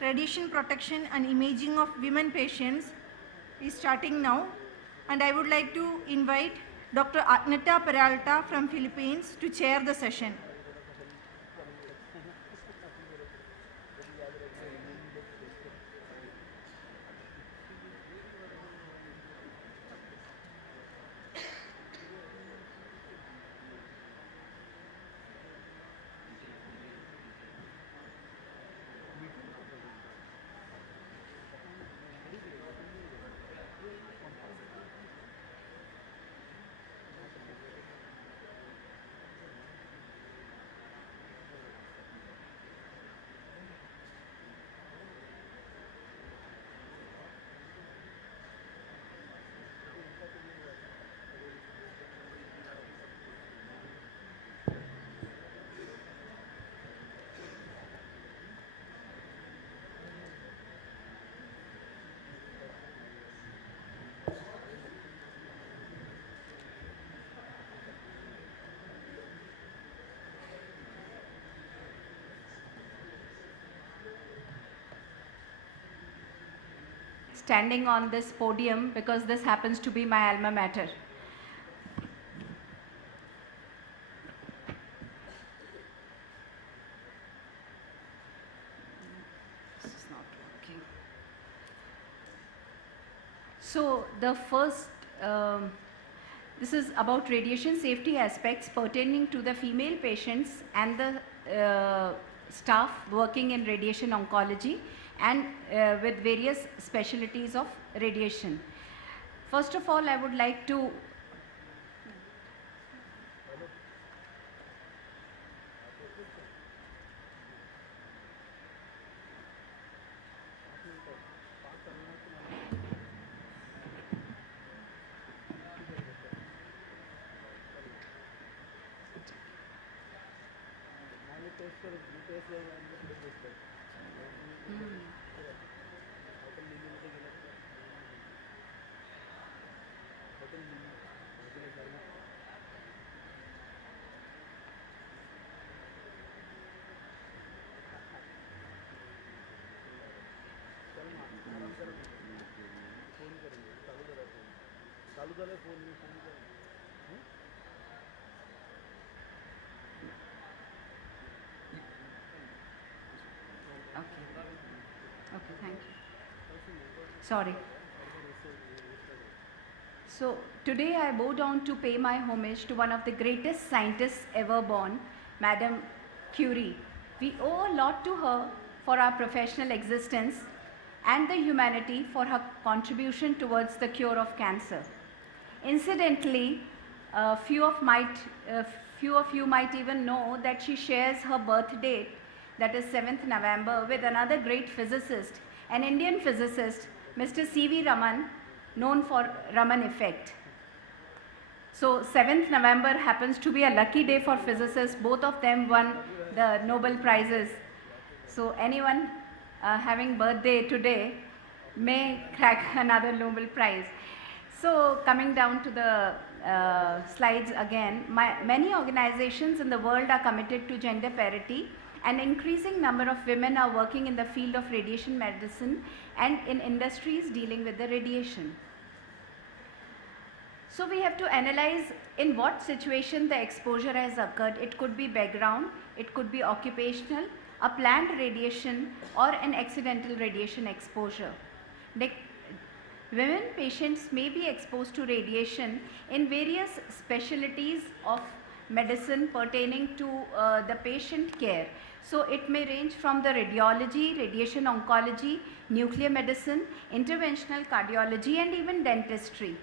Radiation Protection and Imaging of Women Patients is starting now, and I would like to invite Dr. Agneta Peralta from Philippines to chair the session. Standing on this podium because this happens to be my alma mater. This is not working. So the first, this is about radiation safety aspects pertaining to the female patients and the staff working in radiation oncology and with various specialties of radiation. First of all, I would like to Okay, thank you. Sorry. So today I bow down to pay my homage to one of the greatest scientists ever born, Madame Curie. We owe a lot to her for our professional existence and the humanity for her contribution towards the cure of cancer. Incidentally, few of you might even know that she shares her birth date, that is 7th November, with another great physicist, an Indian physicist, Mr. C.V. Raman, known for Raman effect. So 7th November happens to be a lucky day for physicists. Both of them won the Nobel Prizes. So anyone having birthday today may crack another Nobel Prize. So coming down to the slides again, many organizations in the world are committed to gender parity. An increasing number of women are working in the field of radiation medicine and in industries dealing with the radiation. So we have to analyze in what situation the exposure has occurred. It could be background, it could be occupational, a planned radiation, or an accidental radiation exposure. Women patients may be exposed to radiation in various specialties of medicine pertaining to the patient care. So it may range from the radiology, radiation oncology, nuclear medicine, interventional cardiology, and even dentistry.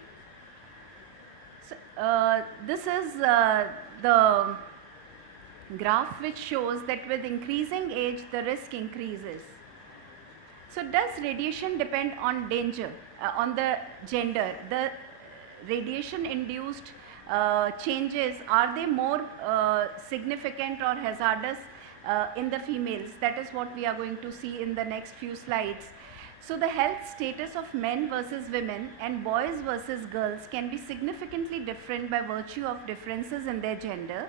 So, this is the graph which shows that with increasing age the risk increases. So does radiation depend on danger, on the gender? The radiation induced changes, are they more significant or hazardous in the females? That is what we are going to see in the next few slides. So the health status of men versus women and boys versus girls can be significantly different by virtue of differences in their gender.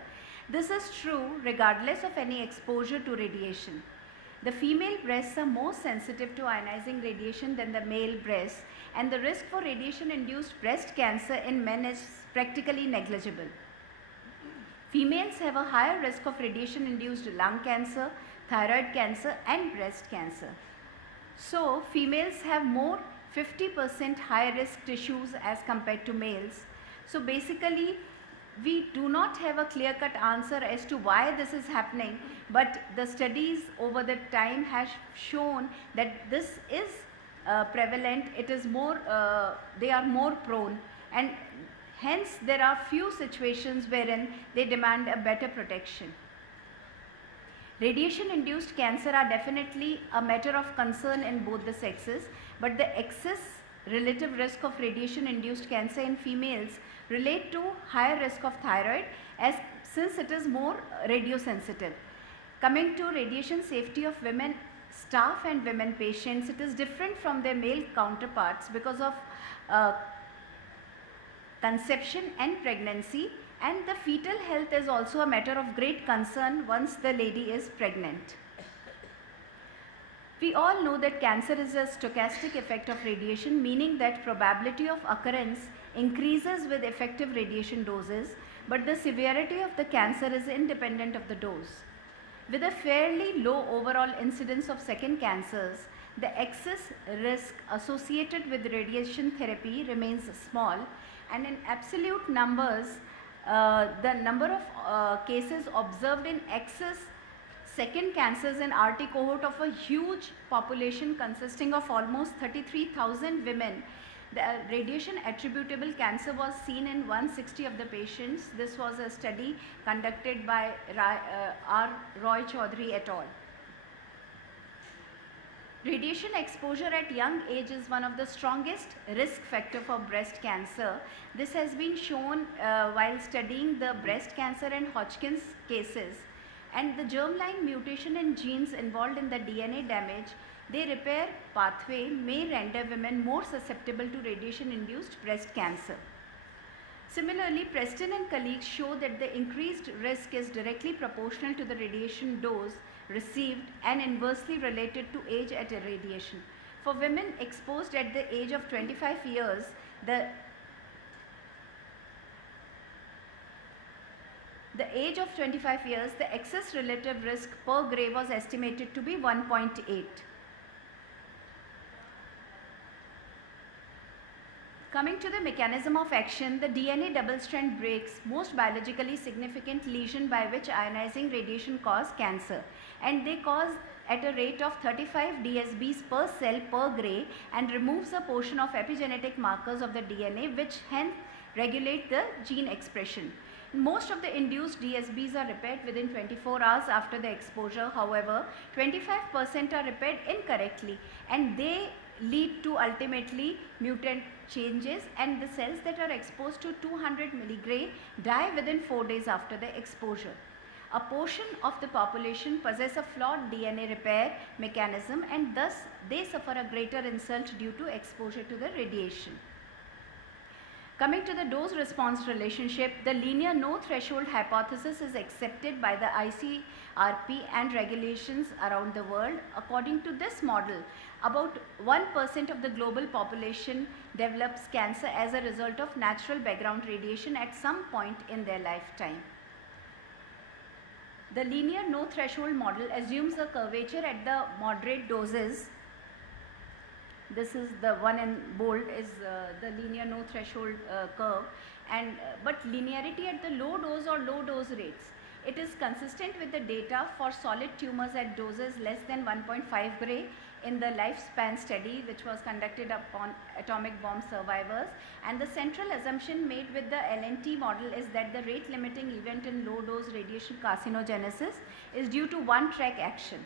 This is true regardless of any exposure to radiation. The female breasts are more sensitive to ionizing radiation than the male breasts, and the risk for radiation-induced breast cancer in men is practically negligible. Females have a higher risk of radiation-induced lung cancer, thyroid cancer, and breast cancer. So, females have more 50% higher risk tissues as compared to males. So, basically, we do not have a clear-cut answer as to why this is happening, but the studies over the time have shown that this is prevalent. It is more, they are more prone, and hence there are few situations wherein they demand a better protection. Radiation-induced cancer are definitely a matter of concern in both the sexes, but the excess relative risk of radiation-induced cancer in females relate to higher risk of thyroid since it is more radiosensitive. Coming to radiation safety of women staff and women patients, it is different from their male counterparts because of conception and pregnancy, and the fetal health is also a matter of great concern once the lady is pregnant. We all know that cancer is a stochastic effect of radiation, meaning that probability of occurrence increases with effective radiation doses, but the severity of the cancer is independent of the dose. With a fairly low overall incidence of second cancers, the excess risk associated with radiation therapy remains small, and in absolute numbers, the number of cases observed in excess second cancers in RT cohort of a huge population consisting of almost 33,000 women, the radiation attributable cancer was seen in 160 of the patients. This was a study conducted by R. Roy Chaudhary et al. Radiation exposure at young age is one of the strongest risk factor for breast cancer. This has been shown while studying the breast cancer and Hodgkin's cases. And the germline mutation in genes involved in the DNA damage, their repair pathway may render women more susceptible to radiation-induced breast cancer. Similarly, Preston and colleagues show that the increased risk is directly proportional to the radiation dose received and inversely related to age at irradiation. For women exposed at the age of 25 years, the age of 25 years, the excess relative risk per gray was estimated to be 1.8. Coming to the mechanism of action, the DNA double-strand breaks most biologically significant lesion by which ionizing radiation cause cancer, and they cause at a rate of 35 DSBs per cell per gray and removes a portion of epigenetic markers of the DNA which hence regulate the gene expression. Most of the induced DSBs are repaired within 24 hours after the exposure. However, 25% are repaired incorrectly, and they lead to ultimately mutant changes, and the cells that are exposed to 200 milligray die within 4 days after the exposure. A portion of the population possess a flawed DNA repair mechanism, and thus they suffer a greater insult due to exposure to the radiation. Coming to the dose-response relationship, the linear no-threshold hypothesis is accepted by the ICRP and regulations around the world. According to this model, about 1% of the global population develops cancer as a result of natural background radiation at some point in their lifetime. The linear no-threshold model assumes a curvature at the moderate doses. This is the one in bold is the linear no threshold curve, and but linearity at the low dose or low dose rates. It is consistent with the data for solid tumors at doses less than 1.5 gray in the lifespan study which was conducted upon atomic bomb survivors, and the central assumption made with the LNT model is that the rate limiting event in low dose radiation carcinogenesis is due to one-track action.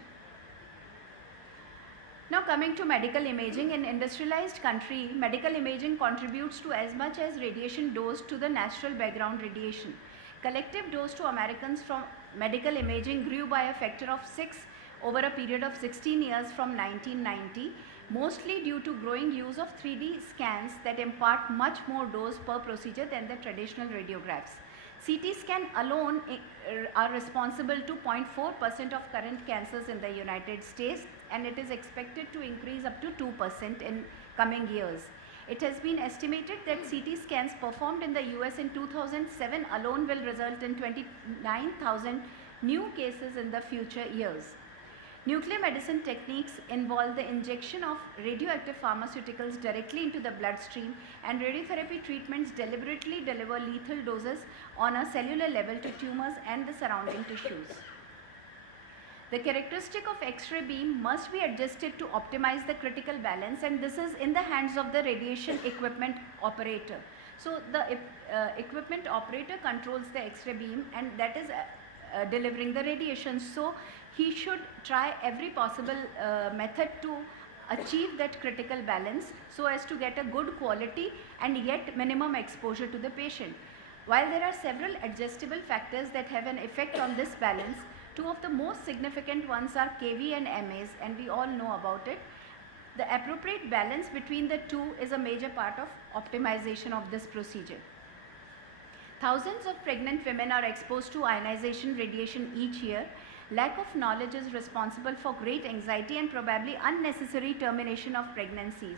Now coming to medical imaging, in industrialized country, medical imaging contributes to as much as radiation dose to the natural background radiation. Collective dose to Americans from medical imaging grew by a factor of 6 over a period of 16 years from 1990, mostly due to growing use of 3D scans that impart much more dose per procedure than the traditional radiographs. CT scan alone are responsible to 0.4% of current cancers in the United States, and it is expected to increase up to 2% in coming years. It has been estimated that CT scans performed in the US in 2007 alone will result in 29,000 new cases in the future years. Nuclear medicine techniques involve the injection of radioactive pharmaceuticals directly into the bloodstream, and radiotherapy treatments deliberately deliver lethal doses on a cellular level to tumors and the surrounding tissues. The characteristic of X-ray beam must be adjusted to optimize the critical balance, and this is in the hands of the radiation equipment operator. So the equipment operator controls the X-ray beam, and that is delivering the radiation. So he should try every possible method to achieve that critical balance so as to get a good quality and yet minimum exposure to the patient. While there are several adjustable factors that have an effect on this balance, two of the most significant ones are KV and MAs, and we all know about it. The appropriate balance between the two is a major part of optimization of this procedure. Thousands of pregnant women are exposed to ionization radiation each year. Lack of knowledge is responsible for great anxiety and probably unnecessary termination of pregnancies.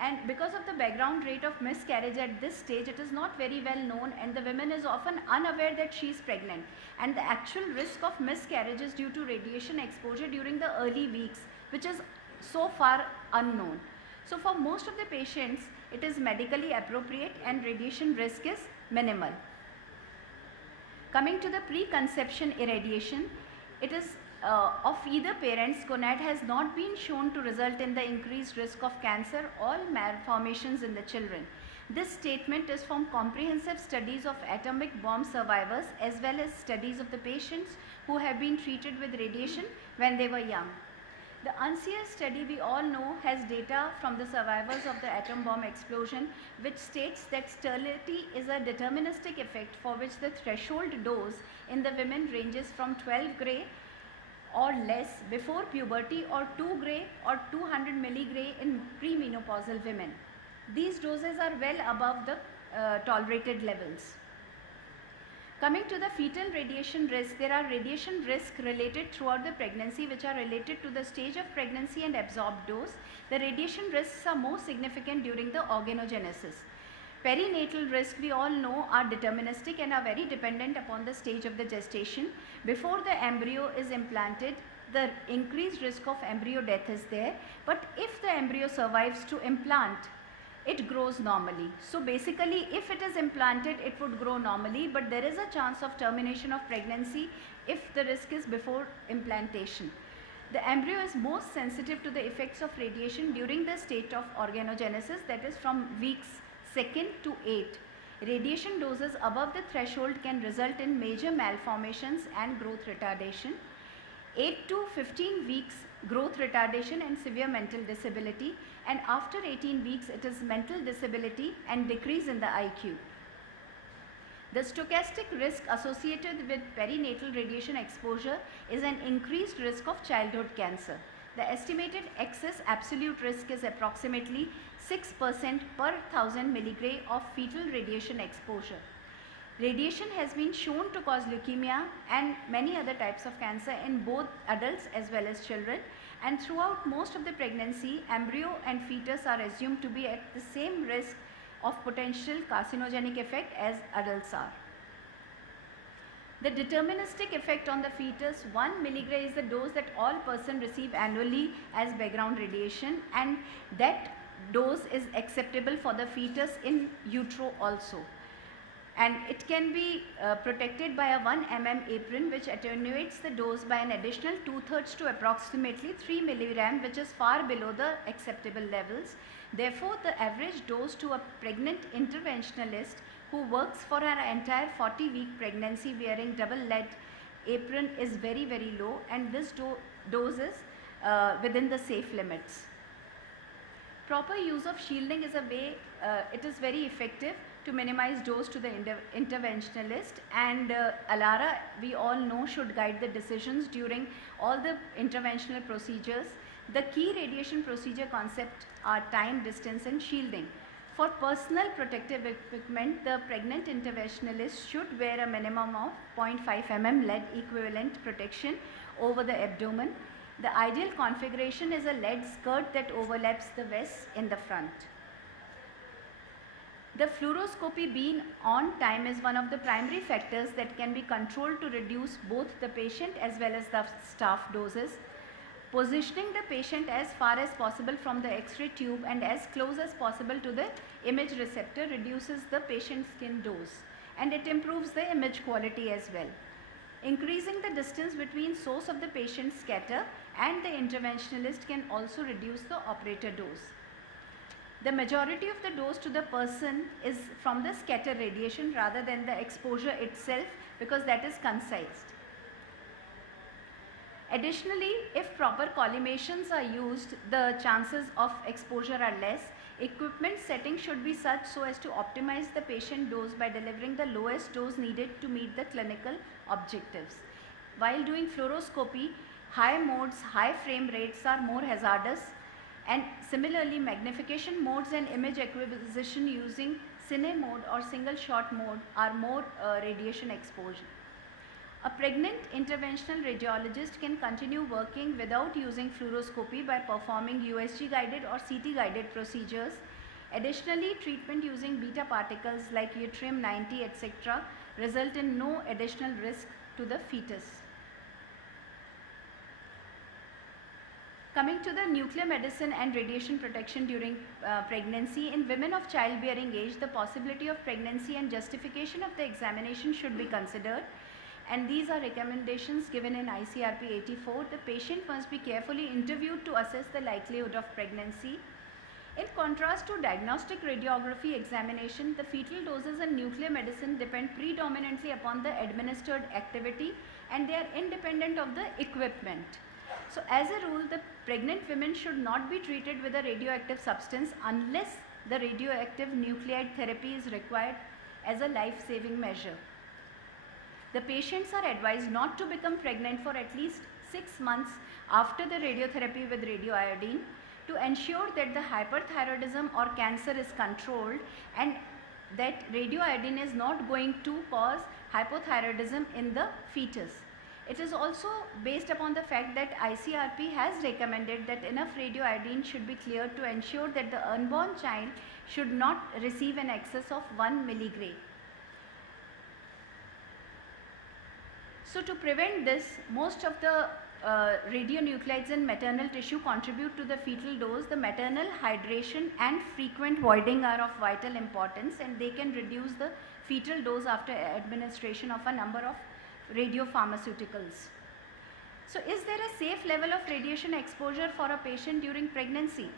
And because of the background rate of miscarriage at this stage, it is not very well known, and the woman is often unaware that she is pregnant. And the actual risk of miscarriage is due to radiation exposure during the early weeks, which is so far unknown. So for most of the patients, it is medically appropriate and radiation risk is minimal. Coming to the preconception irradiation, it is of either parent's gonad has not been shown to result in the increased risk of cancer or malformations in the children. This statement is from comprehensive studies of atomic bomb survivors as well as studies of the patients who have been treated with radiation when they were young. The UNSEER study we all know has data from the survivors of the atom bomb explosion, which states that sterility is a deterministic effect for which the threshold dose in the women ranges from 12 gray or less before puberty or 2 gray or 200 milligray in premenopausal women. These doses are well above the tolerated levels. Coming to the fetal radiation risk, there are radiation risks related throughout the pregnancy which are related to the stage of pregnancy and absorbed dose. The radiation risks are most significant during the organogenesis. Perinatal risk we all know are deterministic and are very dependent upon the stage of the gestation. Before the embryo is implanted, the increased risk of embryo death is there, but if the embryo survives to implant, it grows normally. So basically, if it is implanted, it would grow normally, but there is a chance of termination of pregnancy if the risk is before implantation. The embryo is most sensitive to the effects of radiation during the state of organogenesis, that is from weeks 2nd to 8. Radiation doses above the threshold can result in major malformations and growth retardation. 8 to 15 weeks growth retardation and severe mental disability, and after 18 weeks it is mental disability and decrease in the IQ. The stochastic risk associated with perinatal radiation exposure is an increased risk of childhood cancer. The estimated excess absolute risk is approximately 6% per 1000 milligray of fetal radiation exposure. Radiation has been shown to cause leukemia and many other types of cancer in both adults as well as children, and throughout most of the pregnancy, embryo and fetus are assumed to be at the same risk of potential carcinogenic effect as adults are. The deterministic effect on the fetus, 1 milligray is the dose that all persons receive annually as background radiation, and that dose is acceptable for the fetus in utero also. And it can be protected by a 1 mm apron which attenuates the dose by an additional 2/3 to approximately 3 milligram, which is far below the acceptable levels. Therefore, the average dose to a pregnant interventionalist who works for an entire 40-week pregnancy wearing double lead apron is very, very low, and this dose is within the safe limits. Proper use of shielding is a way, it is very effective to minimize dose to the interventionalist, and ALARA we all know should guide the decisions during all the interventional procedures. The key radiation procedure concepts are time, distance and shielding. For personal protective equipment, the pregnant interventionalist should wear a minimum of 0.5 mm lead equivalent protection over the abdomen. The ideal configuration is a lead skirt that overlaps the vest in the front. The fluoroscopy being on time is one of the primary factors that can be controlled to reduce both the patient as well as the staff doses. Positioning the patient as far as possible from the X-ray tube and as close as possible to the image receptor reduces the patient's skin dose, and it improves the image quality as well. Increasing the distance between source of the patient's scatter and the interventionalist can also reduce the operator dose. The majority of the dose to the person is from the scatter radiation rather than the exposure itself, because that is concised. Additionally, if proper collimations are used, the chances of exposure are less. Equipment setting should be such so as to optimize the patient dose by delivering the lowest dose needed to meet the clinical objectives. While doing fluoroscopy, high modes, high frame rates are more hazardous, and similarly magnification modes and image acquisition using cine mode or single shot mode are more radiation exposure. A pregnant interventional radiologist can continue working without using fluoroscopy by performing USG guided or CT guided procedures. Additionally, treatment using beta particles like yttrium-90 etc. result in no additional risk to the fetus. Coming to the nuclear medicine and radiation protection during pregnancy, in women of childbearing age, the possibility of pregnancy and justification of the examination should be considered. And these are recommendations given in ICRP 84. The patient must be carefully interviewed to assess the likelihood of pregnancy. In contrast to diagnostic radiography examination, the fetal doses in nuclear medicine depend predominantly upon the administered activity, and they are independent of the equipment. So as a rule, the pregnant women should not be treated with a radioactive substance unless the radioactive nuclide therapy is required as a life-saving measure. The patients are advised not to become pregnant for at least 6 months after the radiotherapy with radioiodine to ensure that the hyperthyroidism or cancer is controlled and that radioiodine is not going to cause hypothyroidism in the fetus. It is also based upon the fact that ICRP has recommended that enough radioiodine should be cleared to ensure that the unborn child should not receive an excess of 1 milligray. So to prevent this, most of the radionuclides in maternal tissue contribute to the fetal dose. The maternal hydration and frequent voiding are of vital importance, and they can reduce the fetal dose after administration of a number of radiopharmaceuticals. So is there a safe level of radiation exposure for a patient during pregnancy?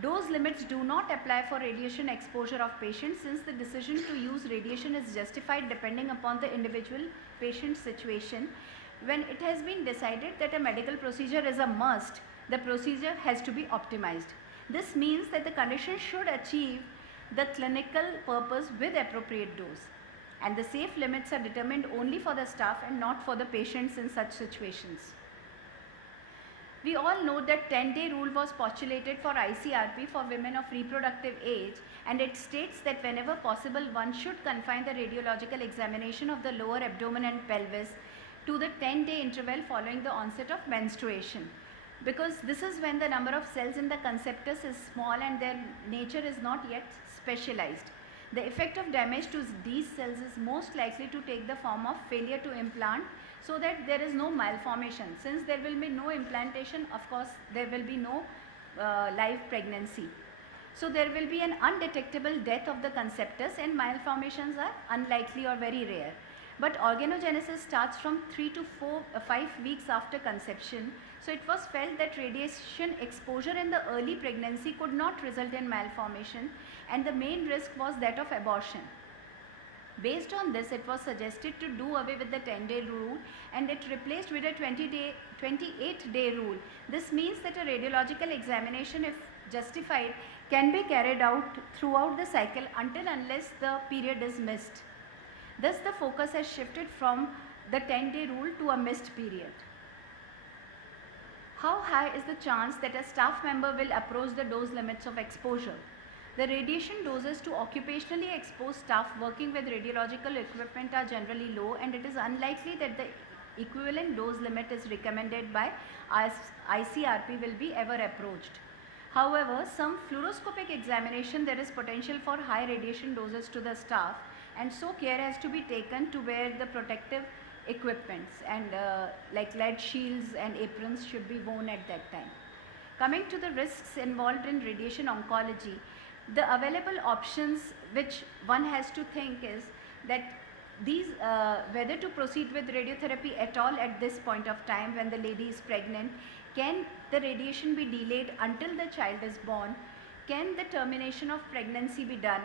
Dose limits do not apply for radiation exposure of patients, since the decision to use radiation is justified depending upon the individual patient's situation. When it has been decided that a medical procedure is a must, the procedure has to be optimized. This means that the condition should achieve the clinical purpose with appropriate dose, and the safe limits are determined only for the staff and not for the patients in such situations. We all know that 10-day rule was postulated for ICRP for women of reproductive age, and it states that whenever possible one should confine the radiological examination of the lower abdomen and pelvis to the 10-day interval following the onset of menstruation, because this is when the number of cells in the conceptus is small and their nature is not yet specialized. The effect of damage to these cells is most likely to take the form of failure to implant, so that there is no malformation. Since there will be no implantation, of course there will be no live pregnancy. So there will be an undetectable death of the conceptus, and malformations are unlikely or very rare. But organogenesis starts from 3 to 5 weeks after conception. So it was felt that radiation exposure in the early pregnancy could not result in malformation, and the main risk was that of abortion. Based on this, it was suggested to do away with the 10-day rule, and it replaced with a 28-day rule. This means that a radiological examination, if justified, can be carried out throughout the cycle unless the period is missed. Thus, the focus has shifted from the 10-day rule to a missed period. How high is the chance that a staff member will approach the dose limits of exposure? The radiation doses to occupationally exposed staff working with radiological equipment are generally low, and it is unlikely that the equivalent dose limit is recommended by ICRP will be ever approached. However, some fluoroscopic examination there is potential for high radiation doses to the staff, and so care has to be taken to wear the protective equipments, and like lead shields and aprons should be worn at that time. Coming to the risks involved in radiation oncology, the available options which one has to think is that these whether to proceed with radiotherapy at all at this point of time when the lady is pregnant, can the radiation be delayed until the child is born, can the termination of pregnancy be done,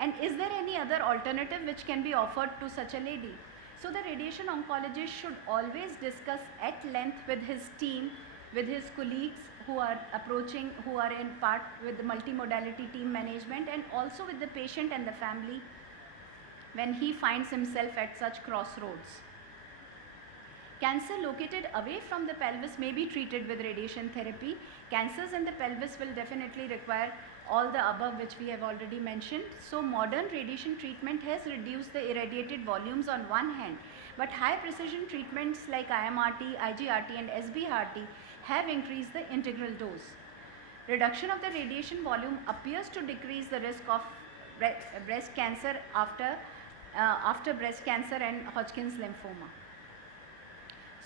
and is there any other alternative which can be offered to such a lady. So the radiation oncologist should always discuss at length with his team, with his colleagues who are in part with the multimodality team management, and also with the patient and the family when he finds himself at such crossroads. Cancer located away from the pelvis may be treated with radiation therapy. Cancers in the pelvis will definitely require all the above which we have already mentioned. So modern radiation treatment has reduced the irradiated volumes on one hand, but high precision treatments like IMRT, IGRT and SBRT have increased the integral dose. Reduction of the radiation volume appears to decrease the risk of breast cancer after breast cancer and Hodgkin's lymphoma.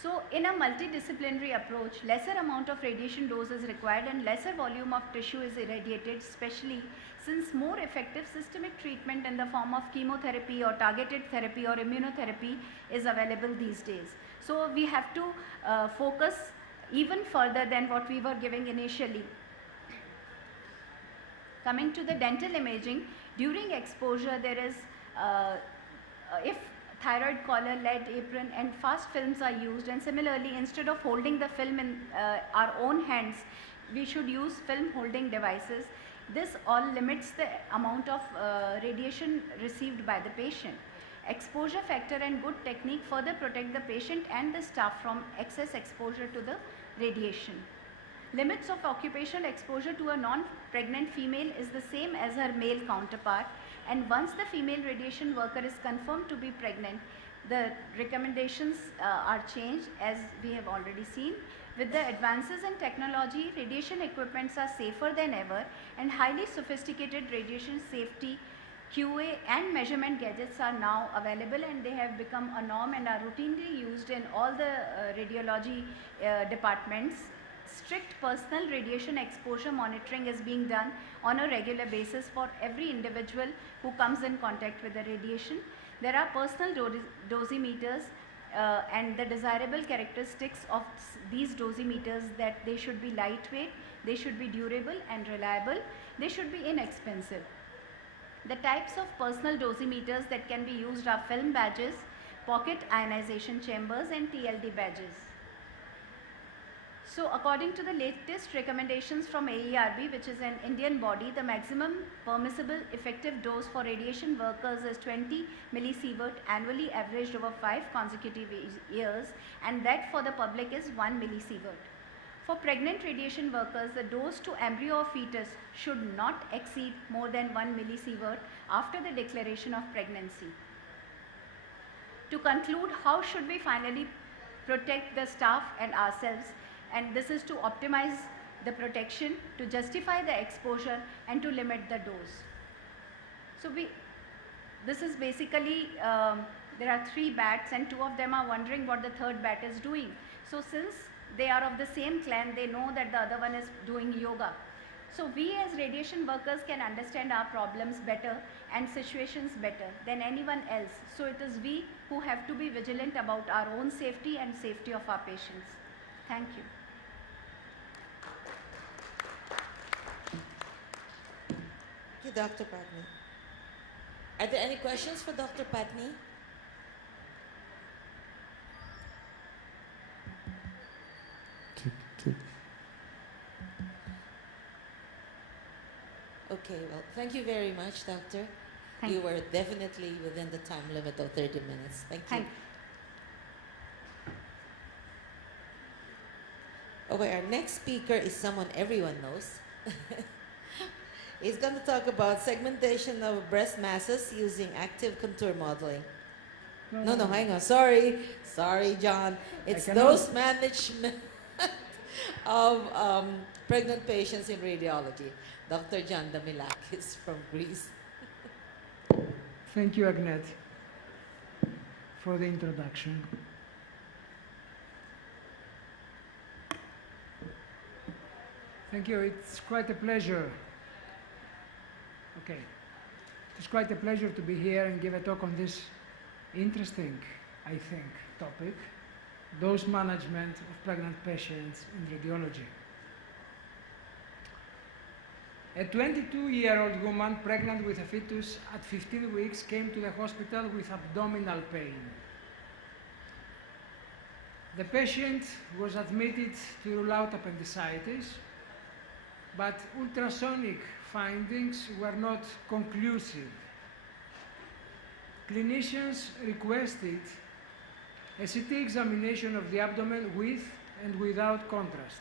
So in a multidisciplinary approach, lesser amount of radiation dose is required and lesser volume of tissue is irradiated, especially since more effective systemic treatment in the form of chemotherapy or targeted therapy or immunotherapy is available these days. So we have to focus even further than what we were giving initially. Coming to the dental imaging, during exposure there is, if thyroid collar, lead apron and fast films are used, and similarly instead of holding the film in our own hands, we should use film holding devices. This all limits the amount of radiation received by the patient. Exposure factor and good technique further protect the patient and the staff from excess exposure to the radiation. Limits of occupational exposure to a non-pregnant female is the same as her male counterpart, and once the female radiation worker is confirmed to be pregnant, the recommendations are changed, as we have already seen. With the advances in technology, radiation equipments are safer than ever, and highly sophisticated radiation safety QA and measurement gadgets are now available, and they have become a norm and are routinely used in all the radiology departments. Strict personal radiation exposure monitoring is being done on a regular basis for every individual who comes in contact with the radiation. There are personal dosimeters and the desirable characteristics of these dosimeters that they should be lightweight, they should be durable and reliable, they should be inexpensive. The types of personal dosimeters that can be used are film badges, pocket ionization chambers and TLD badges. So according to the latest recommendations from AERB, which is an Indian body, the maximum permissible effective dose for radiation workers is 20 millisievert annually averaged over 5 consecutive years, and that for the public is 1 millisievert. For pregnant radiation workers, the dose to embryo or fetus should not exceed more than 1 millisievert after the declaration of pregnancy. To conclude, how should we finally protect the staff and ourselves? And this is to optimize the protection, to justify the exposure and to limit the dose. So this is basically, there are 3 bats and 2 of them are wondering what the third bat is doing. So since they are of the same clan, they know that the other one is doing yoga. So we as radiation workers can understand our problems better and situations better than anyone else. So it is we who have to be vigilant about our own safety and safety of our patients. Thank you. Thank you, Dr. Patni. Are there any questions for Dr. Patni? Okay, well, thank you very much, Doctor. You were definitely within the time limit of 30 minutes. Thank you. Okay, our next speaker is someone everyone knows. He's going to talk about segmentation of breast masses using active contour modeling. No, hang on. Sorry, John. It's dose management of pregnant patients in radiology. Dr. John Damilakis from Greece. Thank you, Agnet, for the introduction. Thank you. It's quite a pleasure. Okay. It's quite a pleasure to be here and give a talk on this interesting, I think, topic, dose management of pregnant patients in radiology. A 22-year-old woman pregnant with a fetus at 15 weeks came to the hospital with abdominal pain. The patient was admitted to rule out appendicitis, but ultrasonic findings were not conclusive. Clinicians requested a CT examination of the abdomen with and without contrast.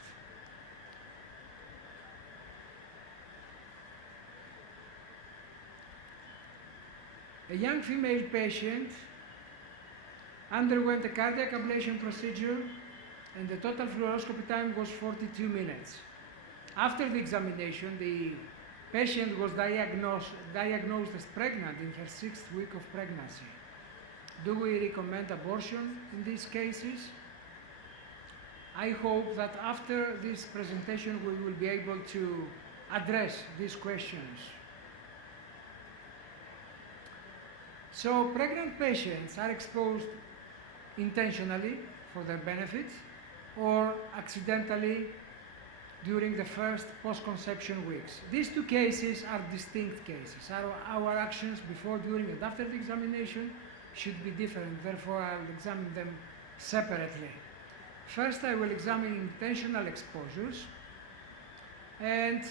A young female patient underwent a cardiac ablation procedure and the total fluoroscopy time was 42 minutes. After the examination, the patient was diagnosed as pregnant in her 6th week of pregnancy. Do we recommend abortion in these cases? I hope that after this presentation we will be able to address these questions. So pregnant patients are exposed intentionally for their benefit or accidentally during the first post-conception weeks. These two cases are distinct cases. Our actions before, during, and after the examination should be different. Therefore, I'll examine them separately. First, I will examine intentional exposures and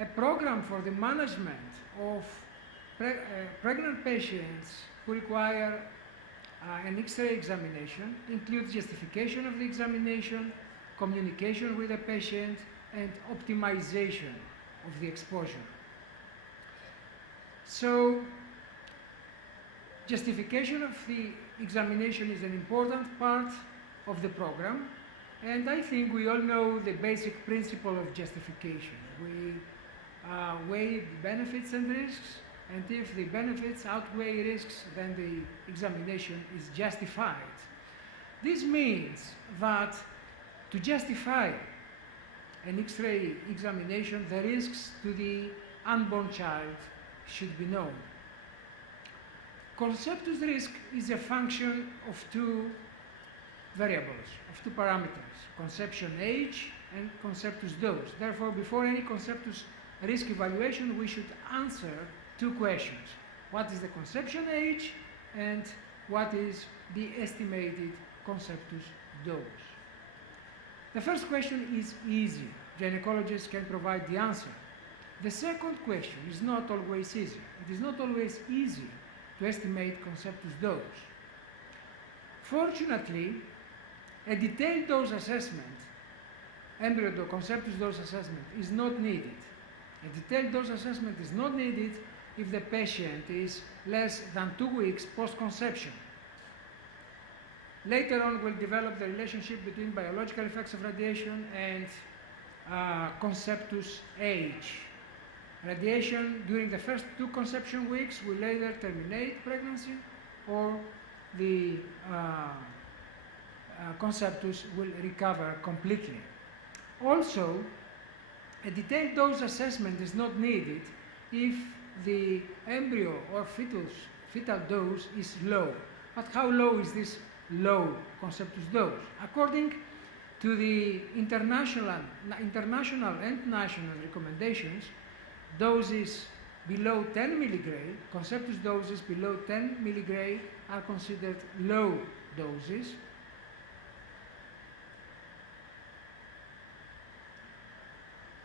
a program for the management of pregnant patients who require an X-ray examination includes justification of the examination, communication with the patient, and optimization of the exposure. So, justification of the examination is an important part of the program, and I think we all know the basic principle of justification. We weigh benefits and risks, and if the benefits outweigh risks, then the examination is justified. This means that to justify an X-ray examination, the risks to the unborn child should be known. Conceptus risk is a function of two variables, of two parameters, conception age and conceptus dose. Therefore, before any conceptus risk evaluation, we should answer two questions. What is the conception age and what is the estimated conceptus dose? The first question is easy. Gynecologists can provide the answer. The second question is not always easy. It is not always easy to estimate conceptus dose. Fortunately, a detailed dose assessment, embryo conceptus dose assessment, is not needed. A detailed dose assessment is not needed if the patient is less than 2 weeks post-conception. Later on, we'll develop the relationship between biological effects of radiation and conceptus age. Radiation during the first 2 conception weeks will either terminate pregnancy or the conceptus will recover completely. Also, a detailed dose assessment is not needed if the embryo or fetal dose is low. But how low is this low conceptus dose? According to the international and national recommendations, doses below 10 milligray, conceptus doses below 10 milligray are considered low doses.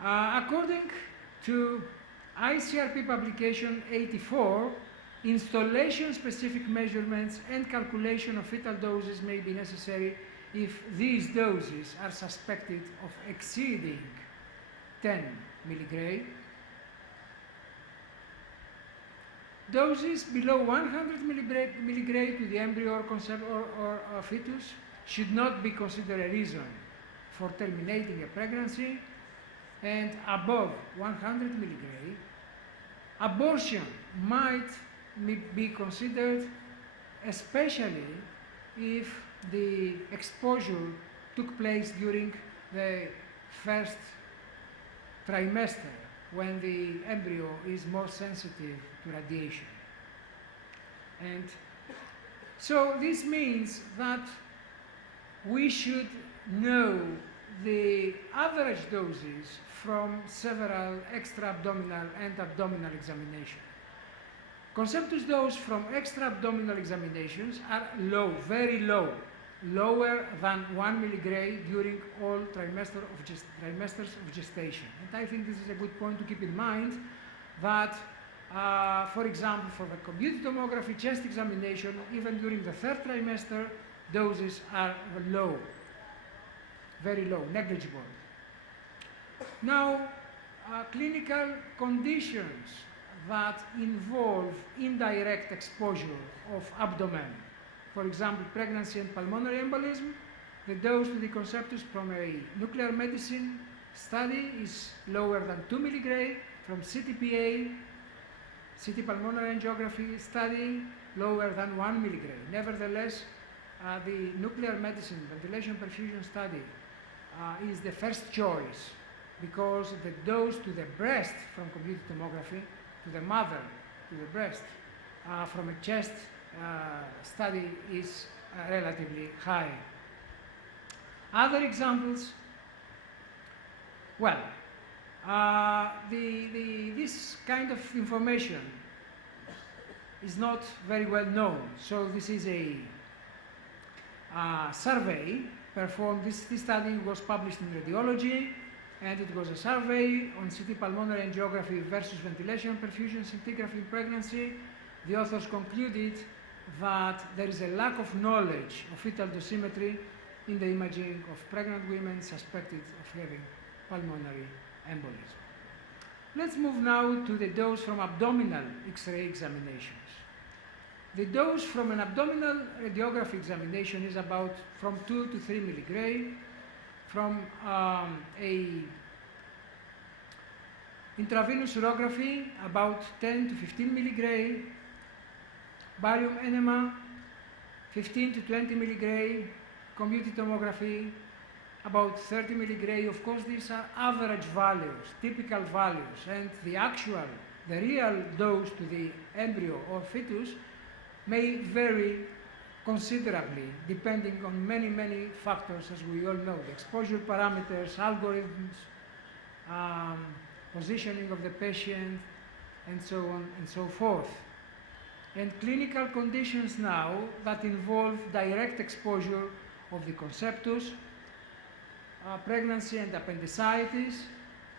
According to ICRP publication 84, installation-specific measurements and calculation of fetal doses may be necessary if these doses are suspected of exceeding 10 milligray. Doses below 100 milligray to the embryo or fetus should not be considered a reason for terminating a pregnancy, and above 100 milligray, abortion might be considered, especially if the exposure took place during the first trimester, when the embryo is more sensitive to radiation. And so this means that we should know the average doses from several extra-abdominal and abdominal examinations. Conceptus dose from extra-abdominal examinations are low, very low, lower than 1 milligray during all trimesters of gestation. And I think this is a good point to keep in mind that, for example, for the computed tomography chest examination, even during the third trimester, doses are low, very low, negligible. Now, clinical conditions that involve indirect exposure of abdomen, for example, pregnancy and pulmonary embolism, the dose to the conceptus from a nuclear medicine study is lower than 2 milligray, from CTPA, CT pulmonary angiography study, lower than 1 milligray. Nevertheless, the nuclear medicine ventilation perfusion study is the first choice, because the dose to the breast from computed tomography, to the mother, to the breast, from a chest study is relatively high. Other examples, well, this kind of information is not very well known. So this is a survey performed. This study was published in Radiology, and it was a survey on CT pulmonary angiography versus ventilation perfusion scintigraphy in pregnancy. The authors concluded that there is a lack of knowledge of fetal dosimetry in the imaging of pregnant women suspected of having pulmonary embolism. Let's move now to the dose from abdominal X-ray examinations. The dose from an abdominal radiography examination is about from 2 to 3 milligray. From a intravenous urography, about 10 to 15 milligray. Barium enema, 15 to 20 milligray. Computed tomography, about 30 milligray. Of course, these are average values, typical values, and the real dose to the embryo or fetus may vary considerably, depending on many, many factors, as we all know, the exposure parameters, algorithms, positioning of the patient, and so on and so forth. And clinical conditions now that involve direct exposure of the conceptus, pregnancy and appendicitis,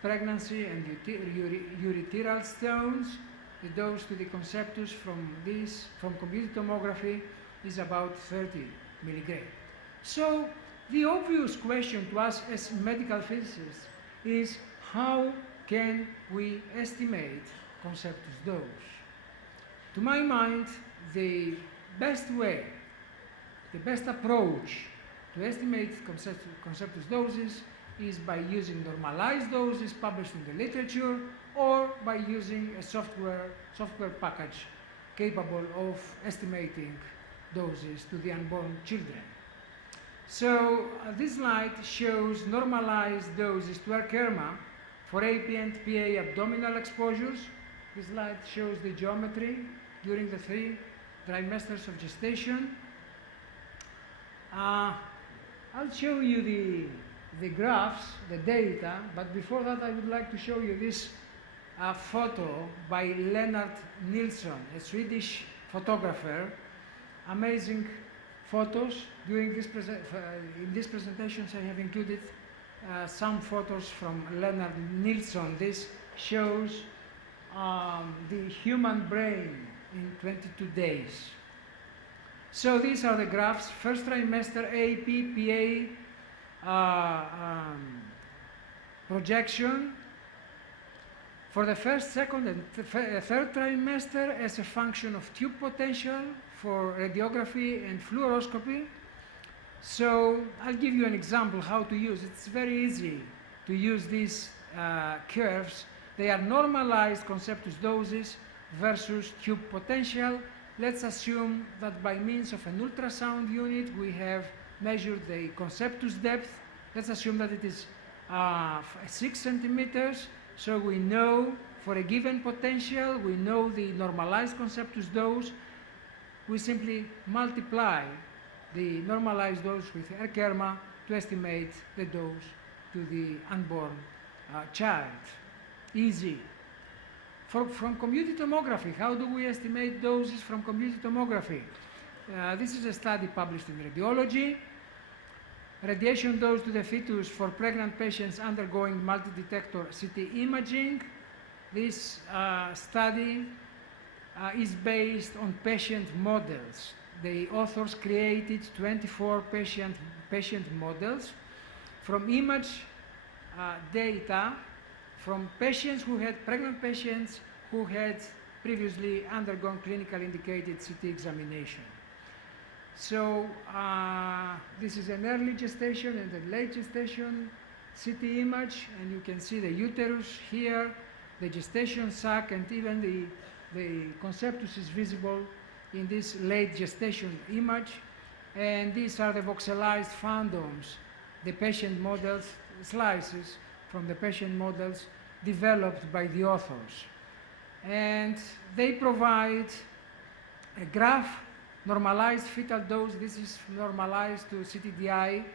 pregnancy and ureteral stones. The dose to the conceptus from computed tomography is about 30 milligray. So the obvious question to us as medical physicists is, how can we estimate conceptus dose? To my mind, the best way, the best approach to estimate conceptus doses is by using normalized doses published in the literature, or by using a software package capable of estimating doses to the unborn children. So this slide shows normalized doses to Kerma for AP and PA abdominal exposures. This slide shows the geometry during the 3 trimesters of gestation. I'll show you the graphs, the data, but before that I would like to show you this photo by Lennart Nilsson, a Swedish photographer. Amazing photos. During in these presentations I have included some photos from Lennart Nilsson. This shows the human brain in 22 days. So these are the graphs. First trimester AP, PA projection for the first, second, and third trimester as a function of tube potential for radiography and fluoroscopy. So I'll give you an example how to use it. It's very easy to use these curves. They are normalized conceptus doses versus tube potential. Let's assume that by means of an ultrasound unit we have measured the conceptus depth. Let's assume that it is 6 centimeters. So we know for a given potential, we know the normalized conceptus dose. We simply multiply the normalized dose with R-kerma to estimate the dose to the unborn child. Easy. From computed tomography, how do we estimate doses from computed tomography? This is a study published in Radiology. Radiation dose to the fetus for pregnant patients undergoing multi-detector CT imaging. This study is based on patient models. The authors created 24 patient models from image data from patients who had pregnant patients who had previously undergone clinical indicated CT examination. So this is an early gestation and a late gestation CT image, and you can see the uterus here, the gestation sac, and even the conceptus is visible in this late gestation image. And these are the voxelized phantoms, the patient models, slices from the patient models developed by the authors. And they provide a graph, normalized fetal dose. This is normalized to CTDI.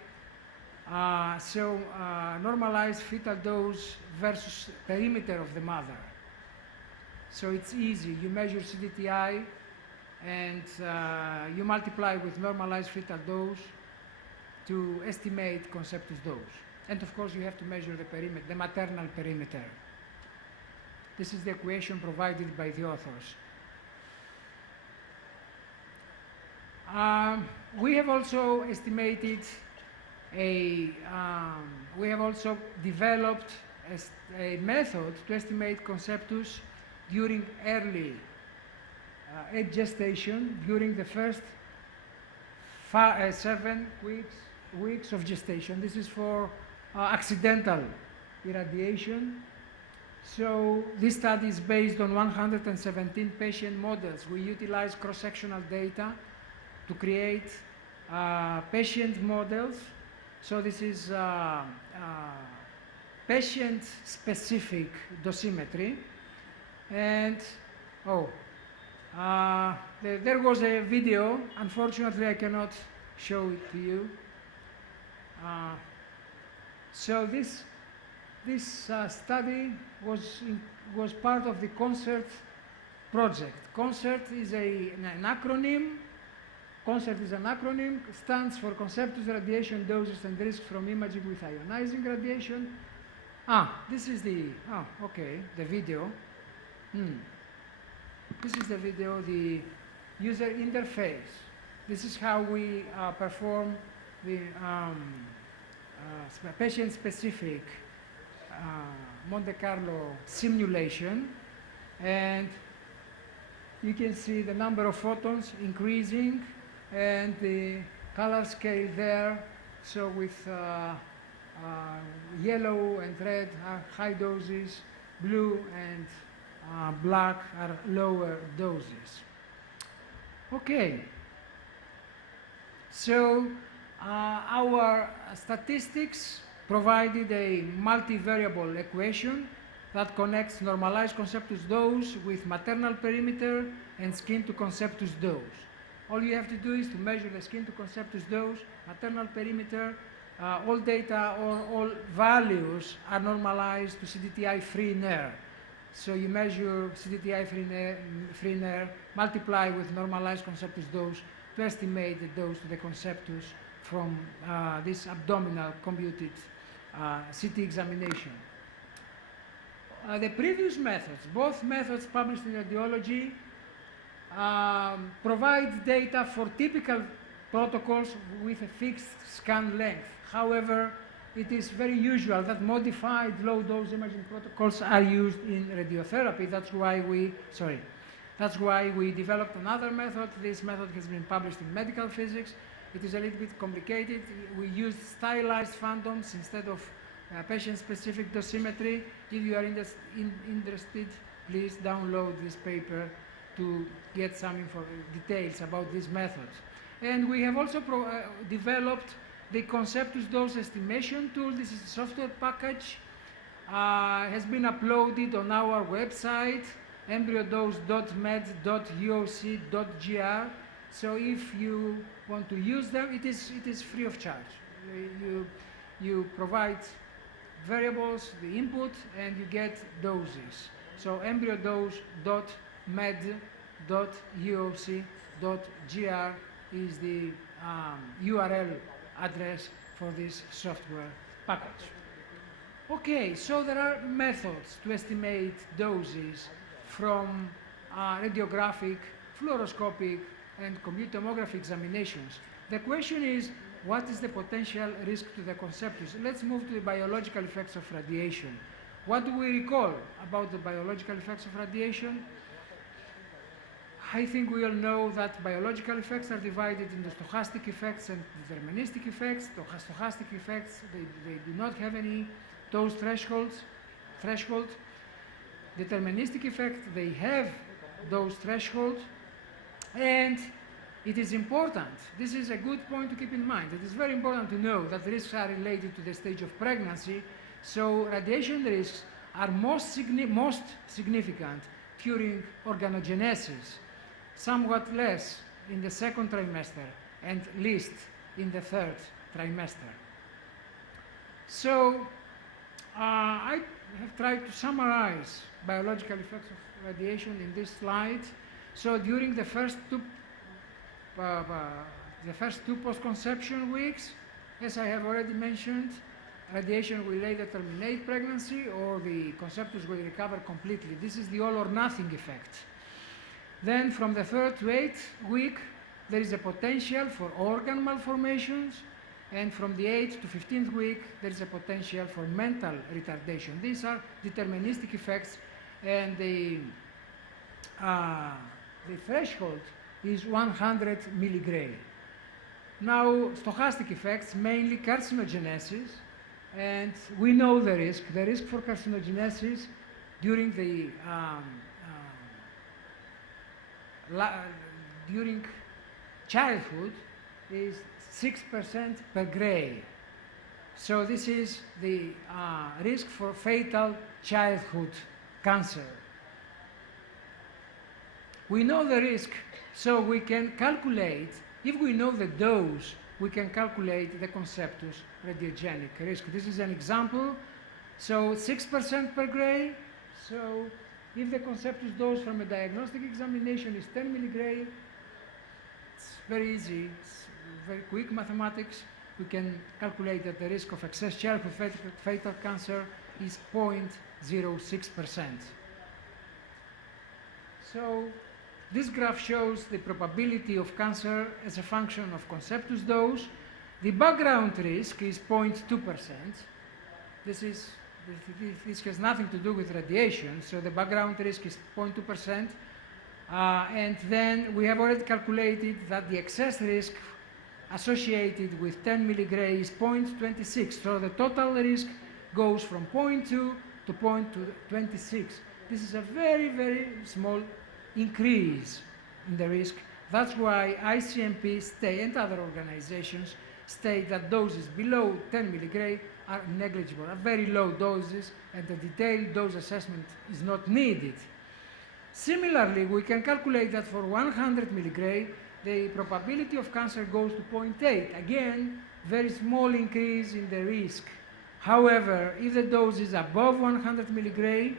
Normalized fetal dose versus perimeter of the mother. So it's easy. You measure CTDI and you multiply with normalized fetal dose to estimate conceptus dose. And of course you have to measure the perimeter, the maternal perimeter. This is the equation provided by the authors. We have also estimated we have also developed a method to estimate conceptus during early gestation, during the first 7 weeks of gestation. This is for accidental irradiation. So this study is based on 117 patient models. We utilize cross-sectional data to create patient models. So this is patient-specific dosimetry. And there was a video. Unfortunately, I cannot show it to you. So this study was part of the CONCERT project. CONCERT is an acronym. CONCERT is an acronym, stands for Conceptus Radiation Doses and Risks from Imaging with Ionizing Radiation. This is the video. This is the video, the user interface. This is how we perform the patient-specific Monte Carlo simulation, and you can see the number of photons increasing and the color scale there. So with yellow and red are high doses, blue and black are lower doses. Okay, so our statistics provided a multivariable equation that connects normalized conceptus dose with maternal perimeter and skin to conceptus dose. All you have to do is to measure the skin to conceptus dose, maternal perimeter, all data or all values are normalized to CDTI free NER. So you measure CDTI free NER, multiply with normalized conceptus dose to estimate the dose to the conceptus from this abdominal computed CT examination. The previous methods, both methods published in Radiology, provide data for typical protocols with a fixed scan length. However, it is very usual that modified low-dose imaging protocols are used in radiotherapy. That's why we developed another method. This method has been published in Medical Physics. It is a little bit complicated. We used stylized phantoms instead of patient-specific dosimetry. If you are interested, please download this paper to get some details about these methods. And we have also developed the Conceptus dose estimation tool. This is a software package. Has been uploaded on our website, embryodose.med.uoc.gr. So if you want to use them, it is free of charge. You provide variables, the input, and you get doses. So embryodose.med.uoc.gr is the URL address for this software package. Okay, so there are methods to estimate doses from radiographic, fluoroscopic, and computed tomography examinations. The question is, what is the potential risk to the conceptus? Let's move to the biological effects of radiation. What do we recall about the biological effects of radiation? I think we all know that biological effects are divided into stochastic effects and deterministic effects. Stochastic effects, they do not have any dose threshold. Deterministic effects, they have those thresholds. And it is important, this is a good point to keep in mind, it is very important to know that the risks are related to the stage of pregnancy. So radiation risks are most significant during organogenesis, somewhat less in the second trimester, and least in the third trimester. So I have tried to summarize biological effects of radiation in this slide. So during the first two post-conception weeks, as I have already mentioned, radiation will either terminate pregnancy or the conceptus will recover completely. This is the all or nothing effect. Then from the 3rd to 8th week, there is a potential for organ malformations, and from the 8th to 15th week, there is a potential for mental retardation. These are deterministic effects, and the threshold is 100 milligray. Now, stochastic effects, mainly carcinogenesis, and we know the risk. The risk for carcinogenesis during the during childhood is 6% per gray. So this is the risk for fatal childhood cancer. We know the risk, so we can calculate, if we know the dose, we can calculate the conceptus radiogenic risk. This is an example. So 6% per gray. So if the conceptus dose from a diagnostic examination is 10 milligray, it's very easy, it's very quick mathematics. We can calculate that the risk of excess childhood fatal cancer is 0.06%. So this graph shows the probability of cancer as a function of conceptus dose. The background risk is 0.2%. This has nothing to do with radiation, so the background risk is 0.2%. And then we have already calculated that the excess risk associated with 10 milligray is 0.26. So the total risk goes from 0.2 to 0.26. This is a very, very small increase in the risk. That's why ICMP and other organizations state that doses below 10 milligray are negligible, are very low doses, and a detailed dose assessment is not needed. Similarly, we can calculate that for 100 milligray, the probability of cancer goes to 0.8. Again, very small increase in the risk. However, if the dose is above 100 milligray,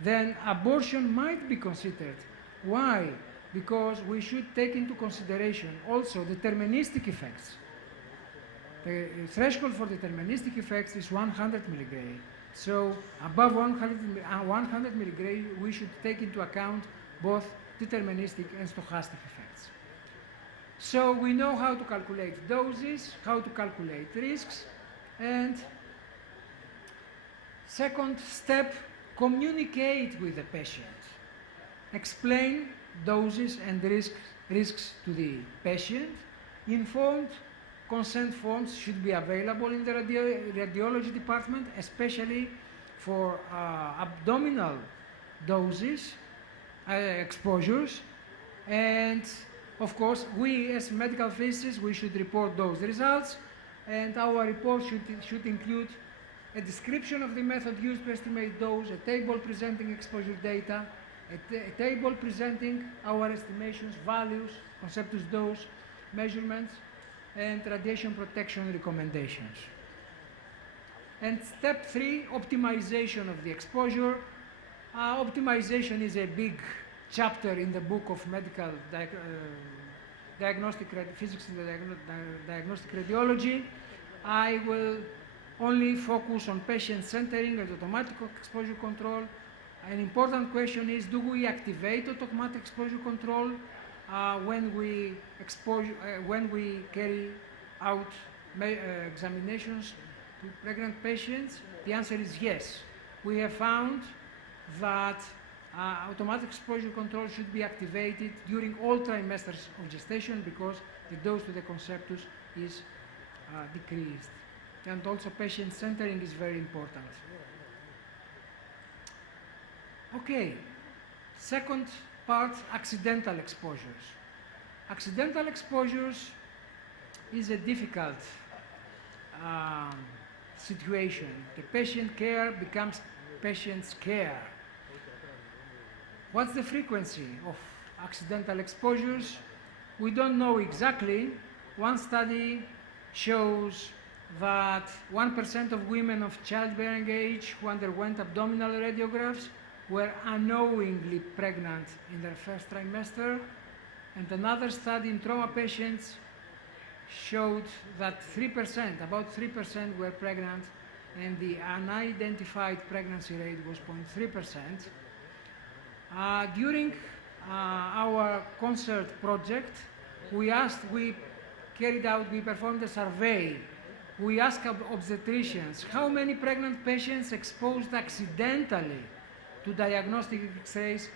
then abortion might be considered. Why? Because we should take into consideration also deterministic effects. The threshold for deterministic effects is 100 milligray. So above 100 milligray, we should take into account both deterministic and stochastic effects. So we know how to calculate doses, how to calculate risks, And second step, communicate with the patient. Explain doses and risks to the patient. Informed consent forms should be available in the radiology department, especially for abdominal doses, exposures. And of course, we as medical physicists, we should report those results, and our report should include a description of the method used to estimate dose, a table presenting exposure data, a table presenting our estimations, values, conceptus dose, measurements, and radiation protection recommendations. And step 3, optimization of the exposure. Optimization is a big chapter in the book of medical diagnostic physics in the diagnostic radiology. I will only focus on patient centering and automatic exposure control. An important question is, do we activate automatic exposure control when we carry out examinations to pregnant patients? The answer is yes. We have found that automatic exposure control should be activated during all trimesters of gestation because the dose to the conceptus is decreased. And also patient centering is very important. Okay, second part, accidental exposures. Accidental exposures is a difficult situation. The patient care becomes patient's care. What's the frequency of accidental exposures? We don't know exactly. One study shows that 1% of women of childbearing age who underwent abdominal radiographs were unknowingly pregnant in their first trimester, and another study in trauma patients showed that 3%, about 3% were pregnant, and the unidentified pregnancy rate was 0.3%. During our concert project, we performed a survey. We asked obstetricians, how many pregnant patients exposed accidentally to diagnostic X-rays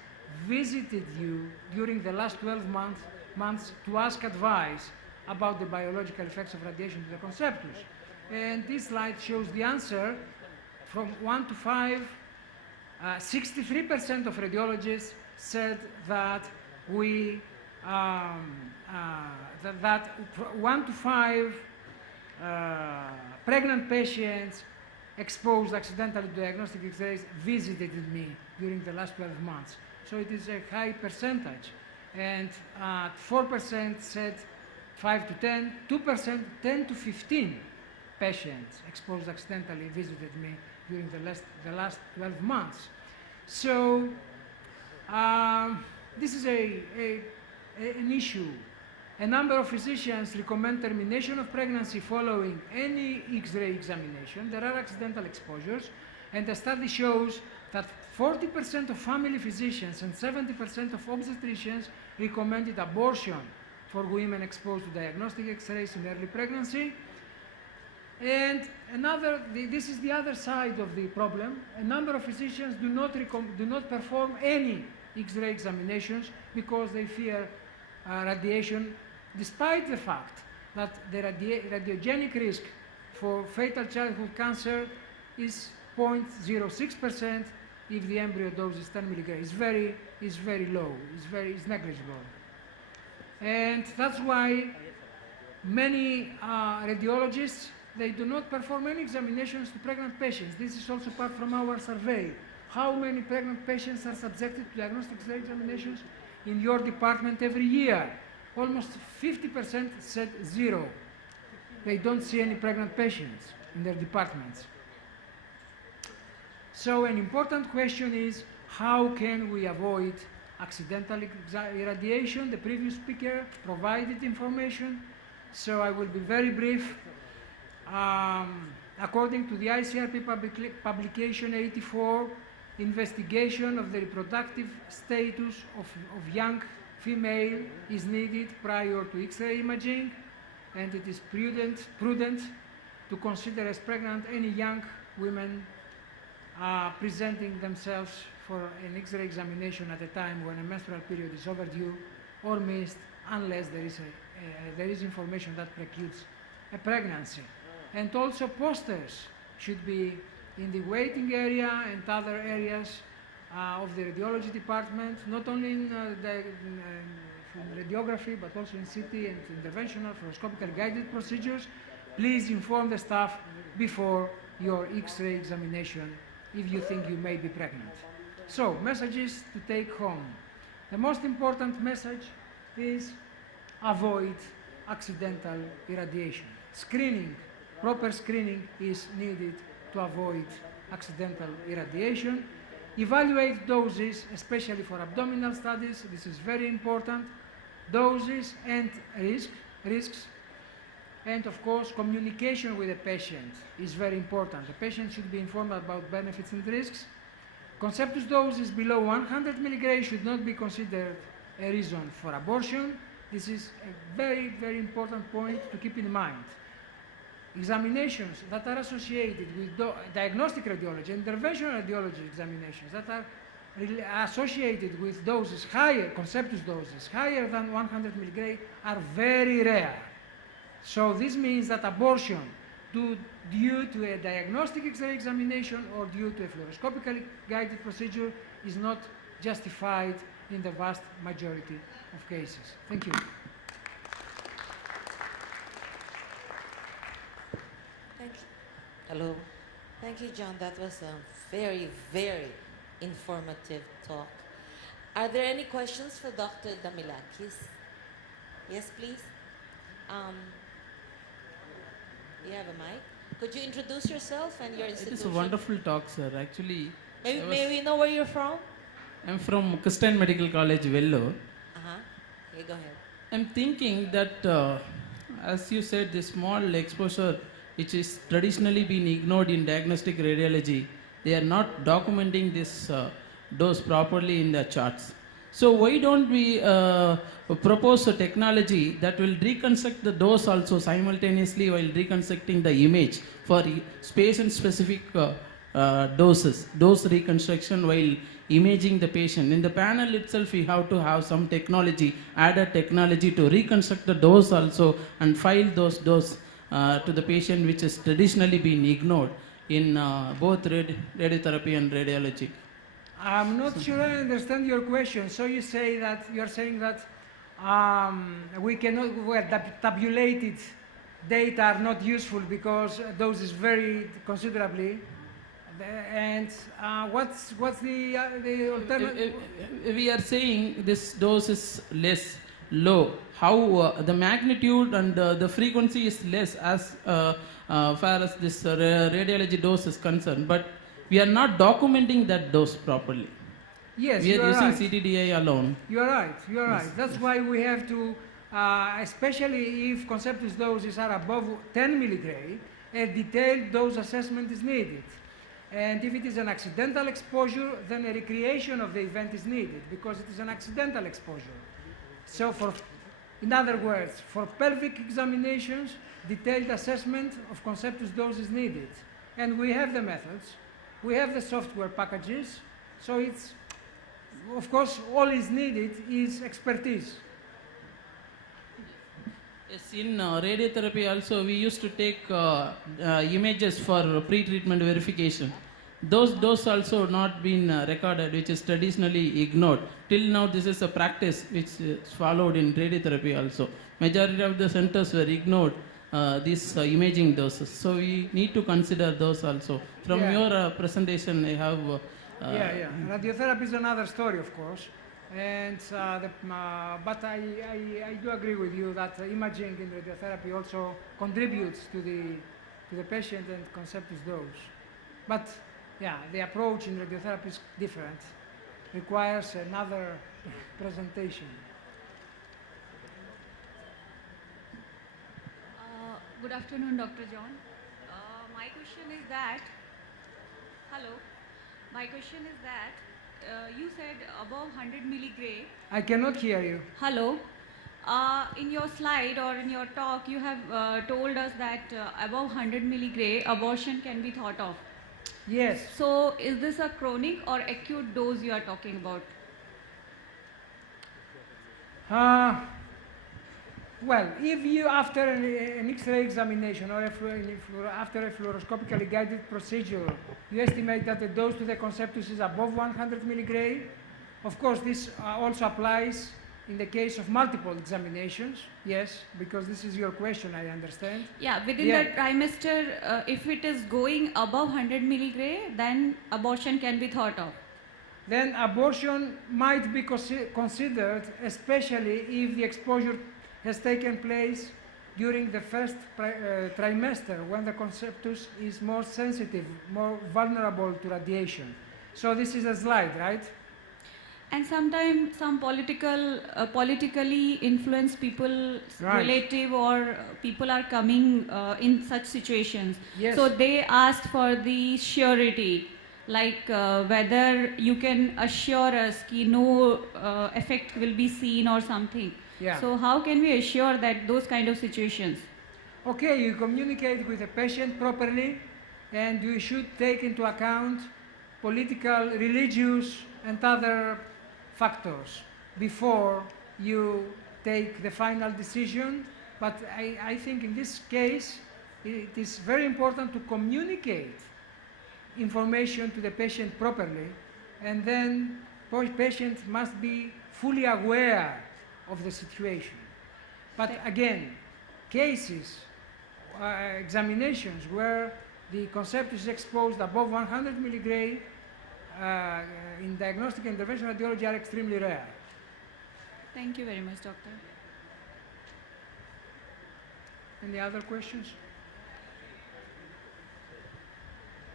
visited you during the last 12 months to ask advice about the biological effects of radiation to the conceptus. And this slide shows the answer from 1 to 5. 63% of radiologists said that that 1 to 5 pregnant patients exposed accidentally to diagnostic X-rays visited me during the last 12 months. So it is a high percentage. And 4% said 5 to 10, 2% 10 to 15 patients exposed accidentally visited me during the last 12 months. So this is an issue. A number of physicians recommend termination of pregnancy following any X-ray examination. There are accidental exposures, and the study shows that 40% of family physicians and 70% of obstetricians recommended abortion for women exposed to diagnostic X-rays in early pregnancy. And this is the other side of the problem. A number of physicians do not perform any X-ray examinations because they fear radiation, despite the fact that the radiogenic risk for fatal childhood cancer is 0.06% if the embryo dose is 10 milligrams. It's very low, it's negligible. And that's why many radiologists, they do not perform any examinations to pregnant patients. This is also part from our survey. How many pregnant patients are subjected to diagnostic X-ray examinations in your department every year? Almost 50% said 0. They don't see any pregnant patients in their departments. So an important question is, how can we avoid accidental irradiation? The previous speaker provided information, so I will be very brief. According to the ICRP publication 84, investigation of the reproductive status of young female is needed prior to X-ray imaging, and it is prudent to consider as pregnant any young women presenting themselves for an X-ray examination at a time when a menstrual period is overdue or missed, unless there is information that precludes a pregnancy. And also posters should be in the waiting area and other areas of the radiology department, not only in radiography, but also in CT and interventional fluoroscopically guided procedures. Please inform the staff before your X-ray examination if you think you may be pregnant. So, messages to take home. The most important message is avoid accidental irradiation. Screening, proper screening is needed to avoid accidental irradiation. Evaluate doses, especially for abdominal studies. This is very important. Doses and risks. And of course, communication with the patient is very important. The patient should be informed about benefits and risks. Conceptus doses below 100 mg should not be considered a reason for abortion. This is a very, very important point to keep in mind. Examinations that are associated with diagnostic radiology, interventional radiology examinations that are associated with doses higher, conceptus doses higher than 100 mg are very rare. So this means that abortion due to a diagnostic X-ray examination or due to a fluoroscopically guided procedure is not justified in the vast majority of cases. Thank you. Thank you. Hello. Thank you, John. That was a very, very informative talk. Are there any questions for Dr. Damilakis? Yes, please. You have a mic. Could you introduce yourself and your institution? It is a wonderful talk, sir. Actually, May we know where you're from? I'm from Christian Medical College, Vellore. Okay, go ahead. I'm thinking that, as you said, the small exposure, which is traditionally been ignored in diagnostic radiology, they are not documenting this dose properly in the charts. So why don't we propose a technology that will reconstruct the dose also simultaneously while reconstructing the image for patient-specific dose reconstruction while imaging the patient. In the panel itself, we have to have some technology, added technology to reconstruct the dose also and file those dose to the patient which has traditionally been ignored in both radiotherapy and radiology. I'm not sure I understand your question. So you say that you're saying that we cannot, tabulated data are not useful because doses vary considerably. And what's the alternative? We are saying this dose is low. How the magnitude and the frequency is less as far as this radiology dose is concerned, but we are not documenting that dose properly. Yes, we are using right. CTDI alone. You are right. You are Yes. right. That's why we have to, especially if conceptus doses are above 10 mg, a detailed dose assessment is needed. And if it is an accidental exposure, then a recreation of the event is needed because it is an accidental exposure. So in other words, for pelvic examinations, detailed assessment of conceptus dose is needed. And we have the methods, we have the software packages, so it's, of course, all is needed is expertise. Yes, in radiotherapy also we used to take images for pre-treatment verification. Those also not been recorded, which is traditionally ignored. Till now this is a practice which is followed in radiotherapy also. Majority of the centers were ignored these imaging doses. So we need to consider those also. From your presentation I have... Radiotherapy is another story, of course. And but I do agree with you that imaging in radiotherapy also contributes to the patient and conceptus dose. But yeah, the approach in radiotherapy is different. Requires another presentation. Good afternoon, Dr. John. My question is that, you said above 100 milligray. I cannot hear you. Hello. in your slide or in your talk, you have told us that above 100 milligray abortion can be thought of. Yes. So, is this a chronic or acute dose you are talking about? Well, if you, after an X-ray examination or after a fluoroscopically guided procedure, you estimate that the dose to the conceptus is above 100 milligray, of course this also applies in the case of multiple examinations, yes, because this is your question, I understand. Yeah, within the trimester, if it is going above 100 milligray, then abortion can be thought of. Then abortion might be considered, especially if the exposure has taken place during the first trimester, when the conceptus is more sensitive, more vulnerable to radiation. So this is a slide, right? And sometimes some politically influenced people, relative or people are coming in such situations. Yes. So they ask for the surety, like whether you can assure us that no effect will be seen or something. Yeah. So how can we assure that those kind of situations? Okay, you communicate with the patient properly, and you should take into account political, religious, and other factors before you take the final decision. But I think in this case, it is very important to communicate information to the patient properly, and then the patient must be fully aware of the situation. But again, cases, examinations where the conceptus is exposed above 100 milligray in diagnostic and interventional radiology are extremely rare. Thank you very much, doctor. Any other questions?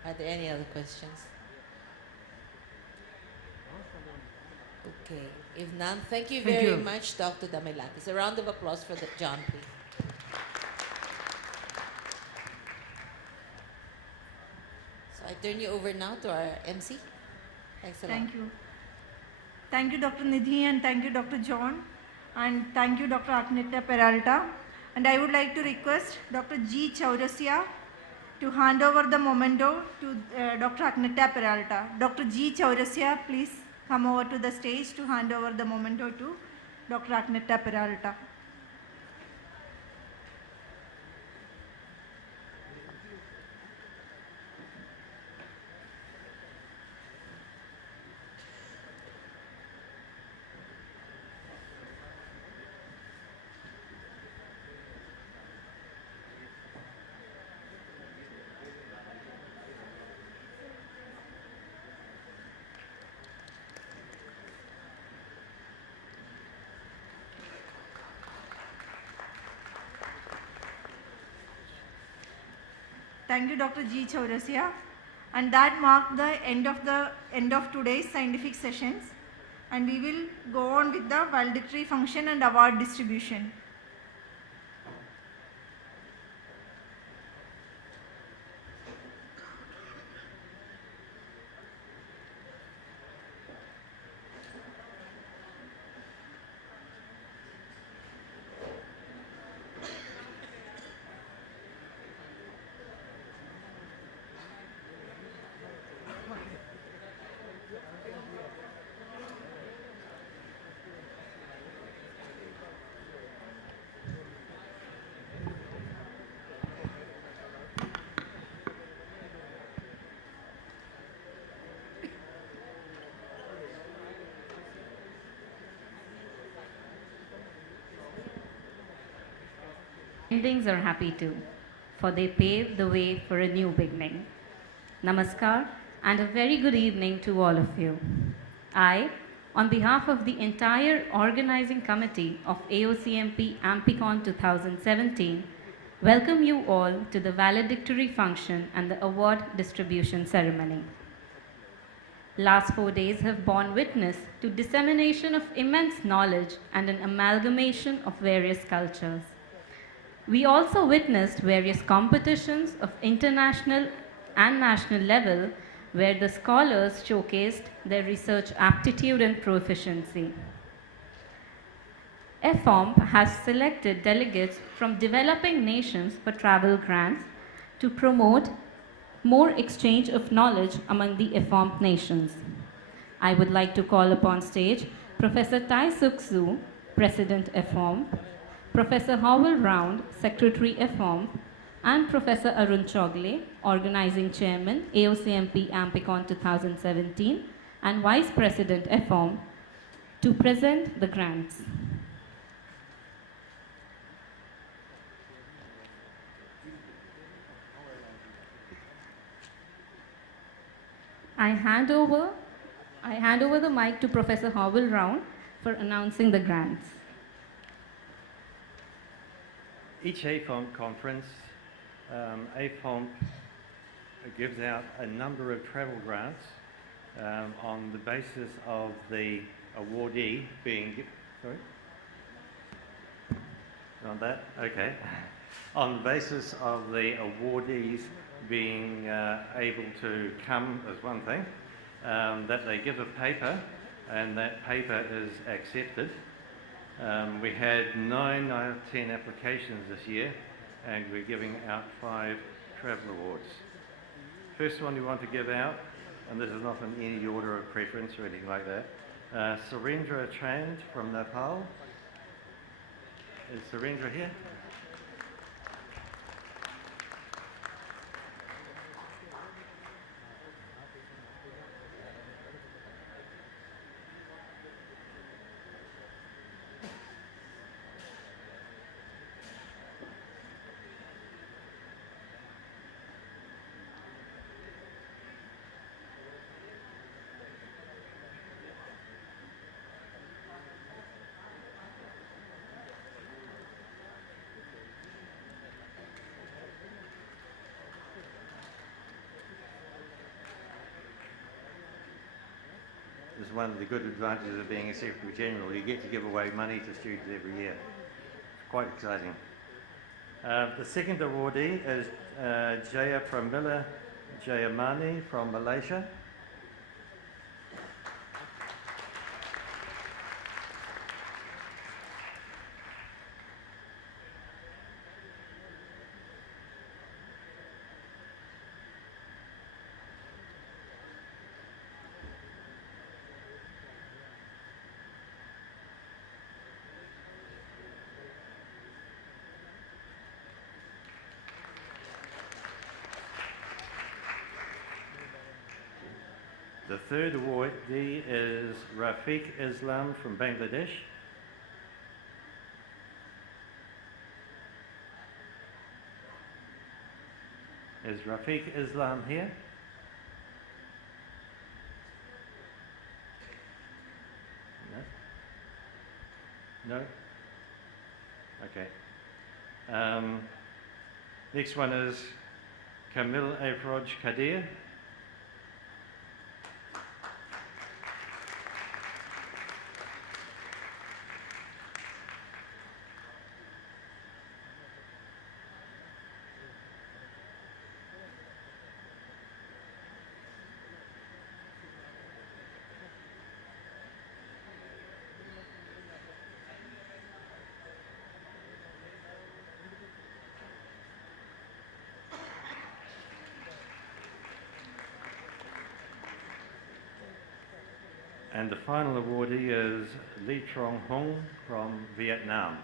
Are there any other questions? Okay, if none, thank you very much, Dr. Damilatis. A round of applause for John, please. So I turn you over now to our MC. Thanks a lot. Thank you. Thank you, Dr. Nidhi, and thank you, Dr. John, and thank you, Dr. Agneta Peralta. And I would like to request Dr. G. Chaurasia to hand over the memento to Dr. Agneta Peralta. Dr. G. Chaurasia, please come over to the stage to hand over the memento to Dr. Agneta Peralta. Thank you, Dr. G. Chaurasia. And that marked the end of today's scientific sessions. And we will go on with the valedictory function and award distribution. Endings are happy too, for they pave the way for a new beginning. Namaskar and a very good evening to all of you. I, on behalf of the entire organizing committee of AOCMP Ampicon 2017, welcome you all to the valedictory function and the award distribution ceremony. Last 4 days have borne witness to dissemination of immense knowledge and an amalgamation of various cultures. We also witnessed various competitions of international and national level where the scholars showcased their research aptitude and proficiency. IFOMP has selected delegates from developing nations for travel grants to promote more exchange of knowledge among the IFOMP nations. I would like to call upon stage Professor Tai Suk Soo, President IFOMP, Professor Howell Round, Secretary IFOMP, and Professor Arun Chogle, Organizing Chairman, AOCMP Ampicon 2017, and Vice President IFOMP, to present the grants. I hand over the mic to Professor Howell Round for announcing the grants. Each AFOMP conference, AFOMP gives out a number of travel grants on the basis of the awardee being, sorry? On that? Okay. On the basis of the awardees being able to come as one thing, that they give a paper and that paper is accepted. We had 9 out of 10 applications this year and we're giving out 5 travel awards. First one we want to give out, and this is not in any order of preference or anything like that, Surendra Chand from Nepal. Is Surendra here? This is one of the good advantages of being a Secretary General. You get to give away money to students every year. It's quite exciting. The second awardee is Jaya Pramila Jayamani from Malaysia. The third awardee is Rafiq Islam from Bangladesh. Is Rafiq Islam here? No? No? Okay. Next one is Kamil Afroj Kadir. And the final awardee is Lee Trong Hung from Vietnam.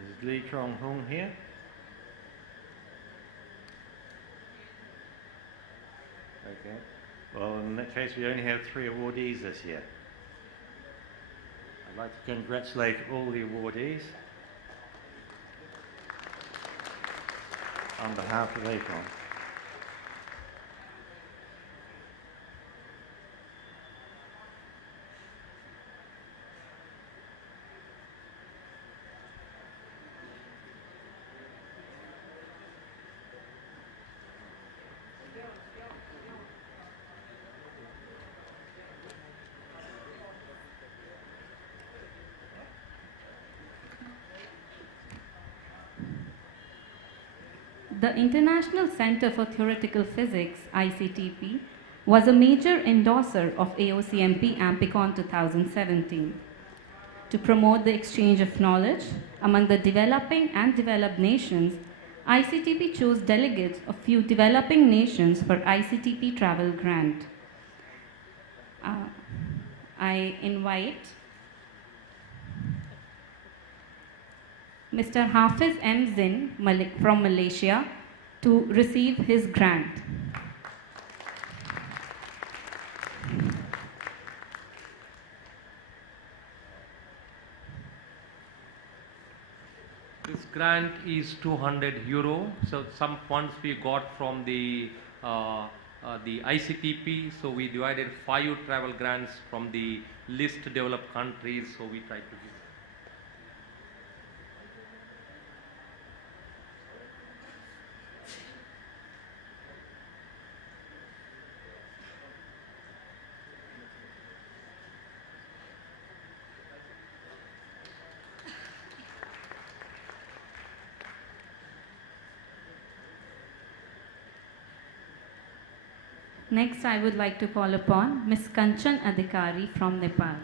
Is Lee Trong Hung here? Okay. Well, in that case, we only have 3 awardees this year. I'd like to congratulate all the awardees on behalf of AFOM. The International Center for Theoretical Physics, ICTP, was a major endorser of AOCMP Ampicon 2017. To promote the exchange of knowledge among the developing and developed nations, ICTP chose delegates of few developing nations for ICTP travel grant. I invite Mr. Hafiz M. Zin from Malaysia to receive his grant. This grant is 200 euro. So some funds we got from the ICTP. So we divided 5 travel grants from the least developed countries. So we tried to give. Next, I would like to call upon Ms. Kanchan Adhikari from Nepal.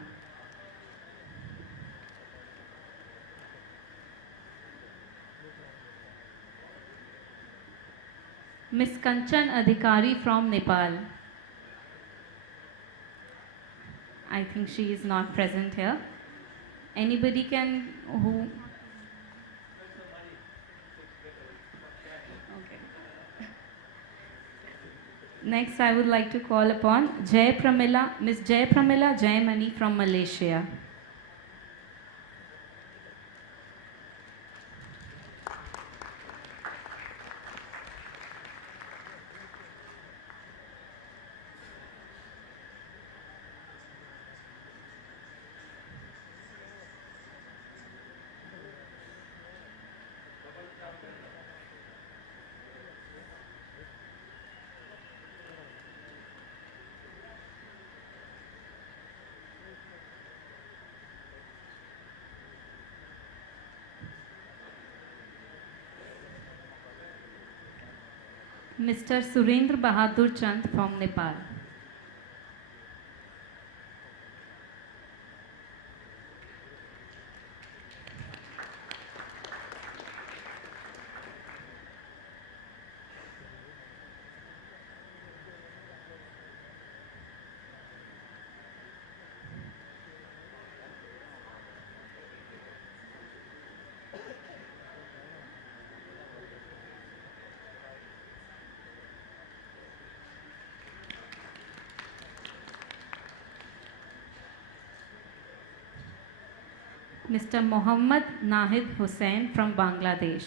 Ms. Kanchan Adhikari from Nepal. I think she is not present here. Anybody can who? Next, I would like to call upon Ms. Jay Pramila Jaymani from Malaysia. Mr. Surendra Bahadur Chand from Nepal. Mr. Mohammad Nahid Hussain from Bangladesh.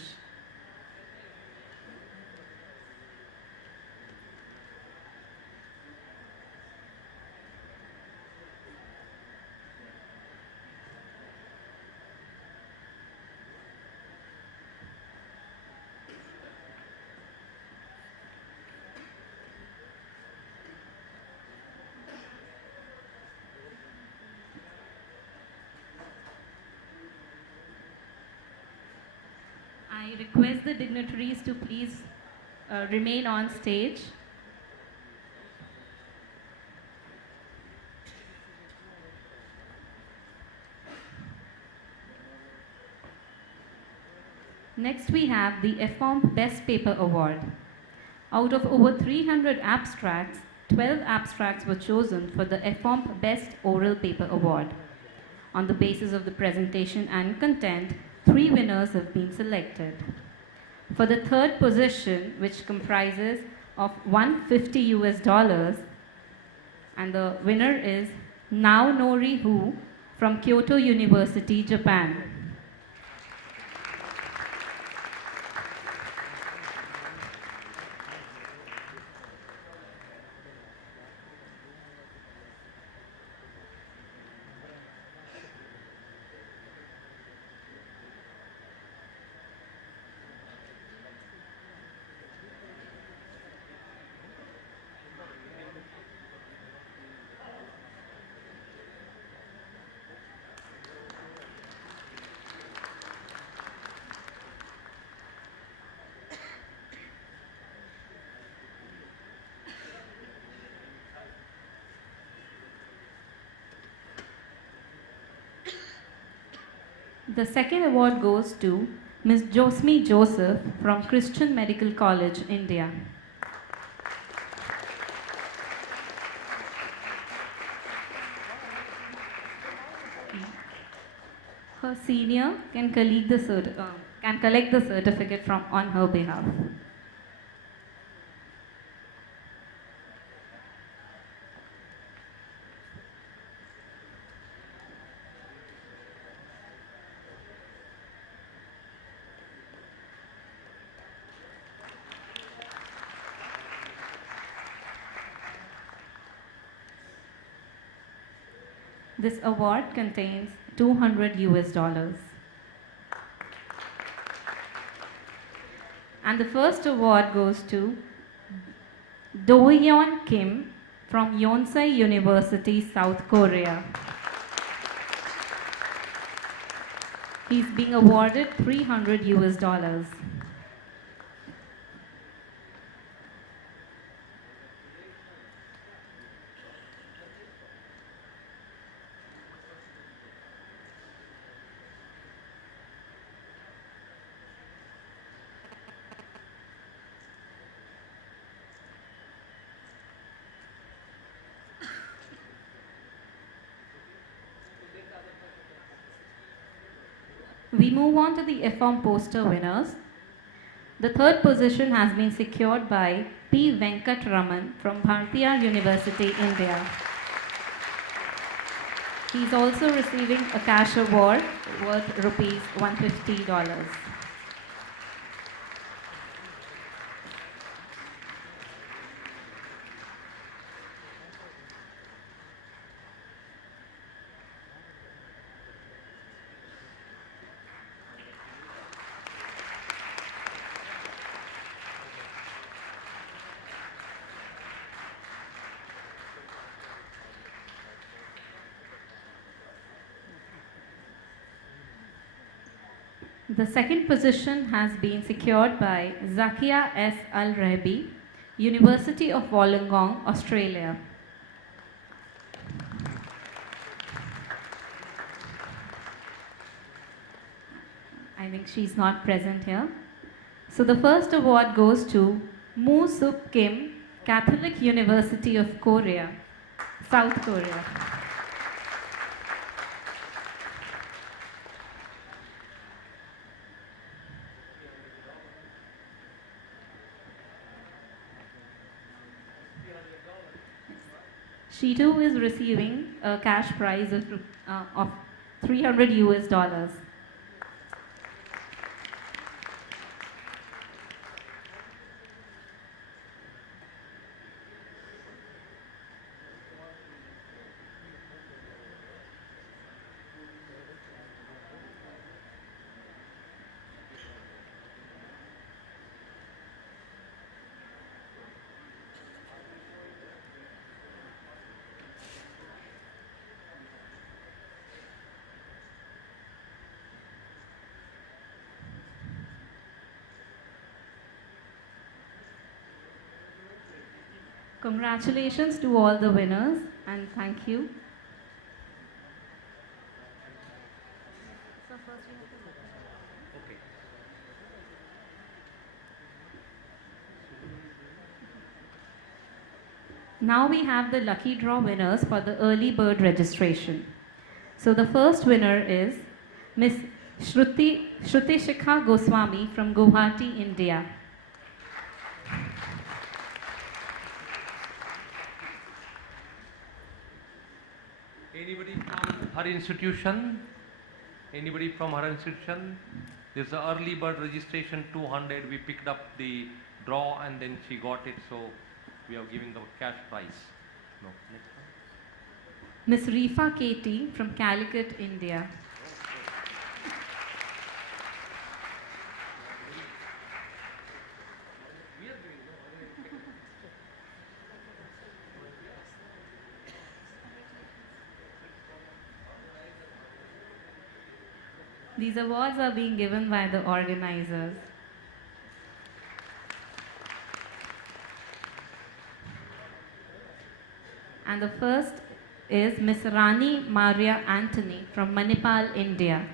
I request the dignitaries to please remain on stage. Next, we have the FOMP Best Paper Award. Out of over 300 abstracts, 12 abstracts were chosen for the FOMP Best Oral Paper Award. On the basis of the presentation and content, 3 winners have been selected. For the third position, which comprises of $150, and the winner is Naonori Hu from Kyoto University, Japan. The second award goes to Ms. Josmi Joseph from Christian Medical College, India. Her senior can collect the certificate on her behalf. This award contains 200 US dollars. And the first award goes to Do-yeon Kim from Yonsei University, South Korea. He's being awarded 300 US dollars. We move on to the F-Form poster winners. The third position has been secured by P. Venkat Raman from Bharatiya University, India. He is also receiving a cash award worth rupees $150. The second position has been secured by Zakia S. Al-Rahbi, University of Wollongong, Australia. I think she's not present here. So the first award goes to Moo Sup Kim, Catholic University of Korea, South Korea. She too is receiving a cash prize of 300 US dollars. Congratulations to all the winners and thank you. Okay. Now we have the lucky draw winners for the early bird registration. So the first winner is Miss Shruti Shikha Goswami from Guwahati, India. Anybody from her institution? Anybody from her institution? There's the early bird registration 200. We picked up the draw and then she got it, so we are giving the cash prize. No, next one. Miss Rifa Katie from Calicut, India. These awards are being given by the organizers. And the first is Miss Rani Maria Anthony from Manipal, India.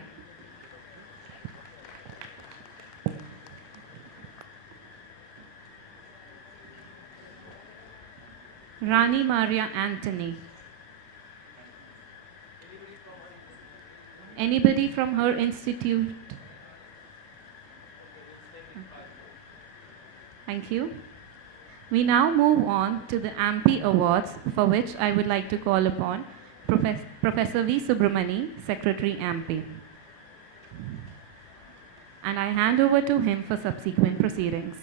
Rani Maria Anthony. Anybody from her institute? Thank you. We now move on to the AMP Awards, for which I would like to call upon Professor V. Subramani, Secretary AMP. And I hand over to him for subsequent proceedings.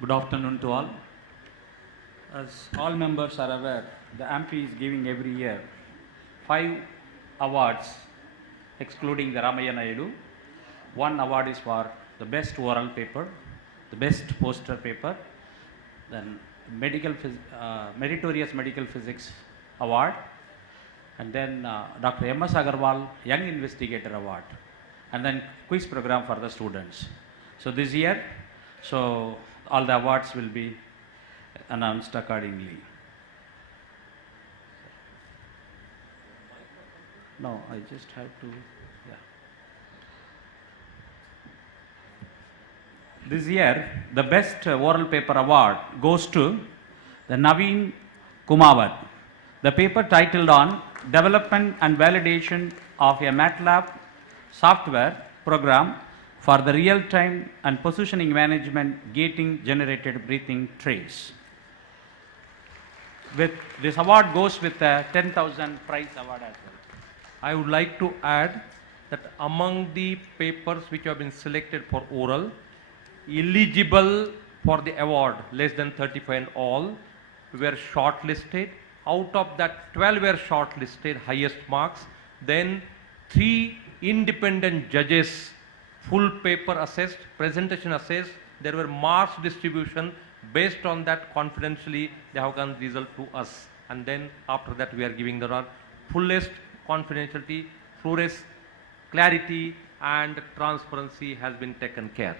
Good afternoon to all. As all members are aware, the AMP is giving every year 5 awards excluding the Ramaya Naidu. 1 award is for the best oral paper, the best poster paper, then meritorious medical physics award, and then Dr. M.S. Agarwal Young Investigator Award, and then quiz program for the students. So this year, all the awards will be announced accordingly. No, I just have to, yeah. This year, the best oral paper award goes to the Naveen Kumawat. The paper titled on Development and Validation of a MATLAB software program for the real-time and positioning management gating generated breathing trace. With this award goes with a 10,000 prize award as well. I would like to add that among the papers which have been selected for oral, eligible for the award, less than 35 in all, were shortlisted. Out of that, 12 were shortlisted, highest marks. Then 3 independent judges, full paper assessed, presentation assessed. There were marks distribution. Based on that, confidentially, they have given result to us. And then after that, we are giving the fullest confidentiality, fluorescence, clarity, and transparency has been taken care.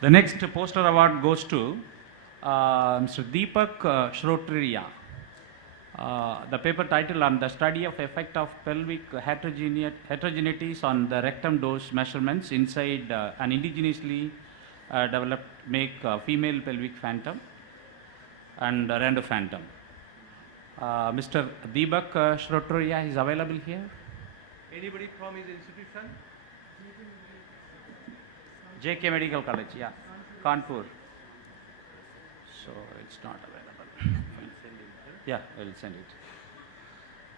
The next poster award goes to Mr. Deepak Shrotriya. The paper titled on the study of effect of pelvic heterogeneities on the rectum dose measurements inside an indigenously developed female pelvic phantom and rando phantom. Mr. Deepak Shrotriya is available here. Anybody from his institution? JK Medical College, yeah, Kanpur. So it's not available. Yeah, I will send it.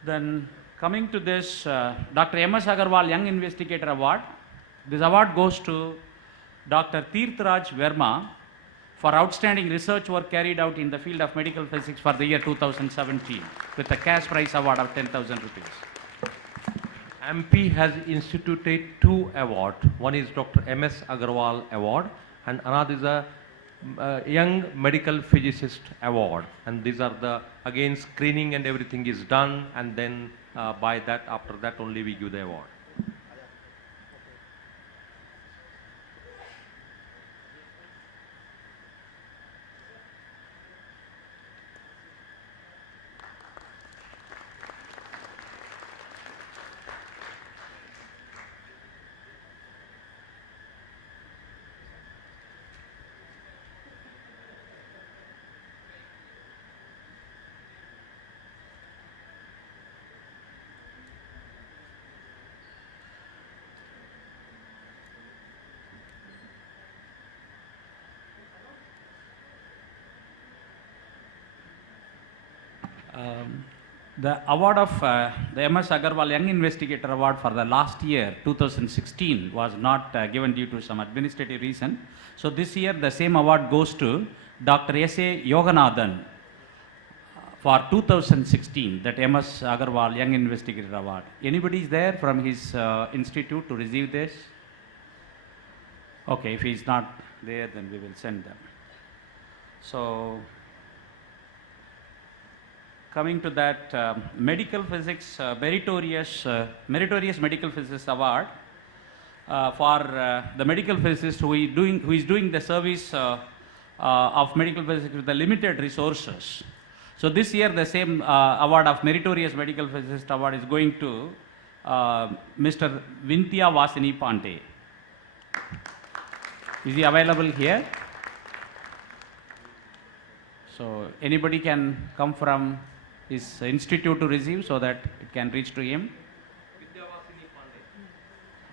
Then coming to this, Dr. M.S. Agarwal Young Investigator Award. This award goes to Dr. Tirthraj Verma for outstanding research work carried out in the field of medical physics for the year 2017 with a cash prize award of 10,000 rupees. MP has instituted 2 awards. One is Dr. M.S. Agarwal Award and another is a Young Medical Physicist Award. And these are the, again, screening and everything is done, and then by that, after that only we give the award. The award of the M.S. Agarwal Young Investigator Award for the last year, 2016, was not given due to some administrative reason. So this year, the same award goes to Dr. S.A. Yoganathan for 2016, that M.S. Agarwal Young Investigator Award. Anybody is there from his institute to receive this? Okay, if he's not there, then we will send them. So, coming to that, medical physics meritorious medical physics award for the medical physicist who is doing the service of medical physics with the limited resources. So this year the same award of meritorious medical physicist award is going to Mr. Vinthya Vasini Pandey. Is he available here? So anybody can come from his institute to receive so that it can reach to him.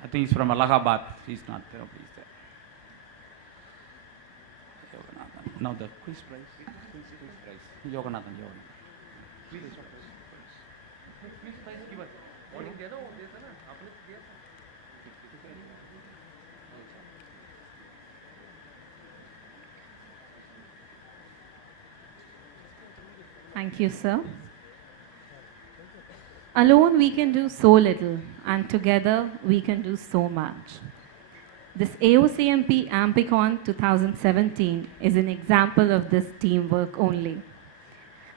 I think he's from Allahabad. He's not there. He's there. Yoganathan. Now the quiz prize. Yoganathan. Thank you, sir. Alone we can do so little, and together we can do so much. This AOCMP Ampicon 2017 is an example of this teamwork only.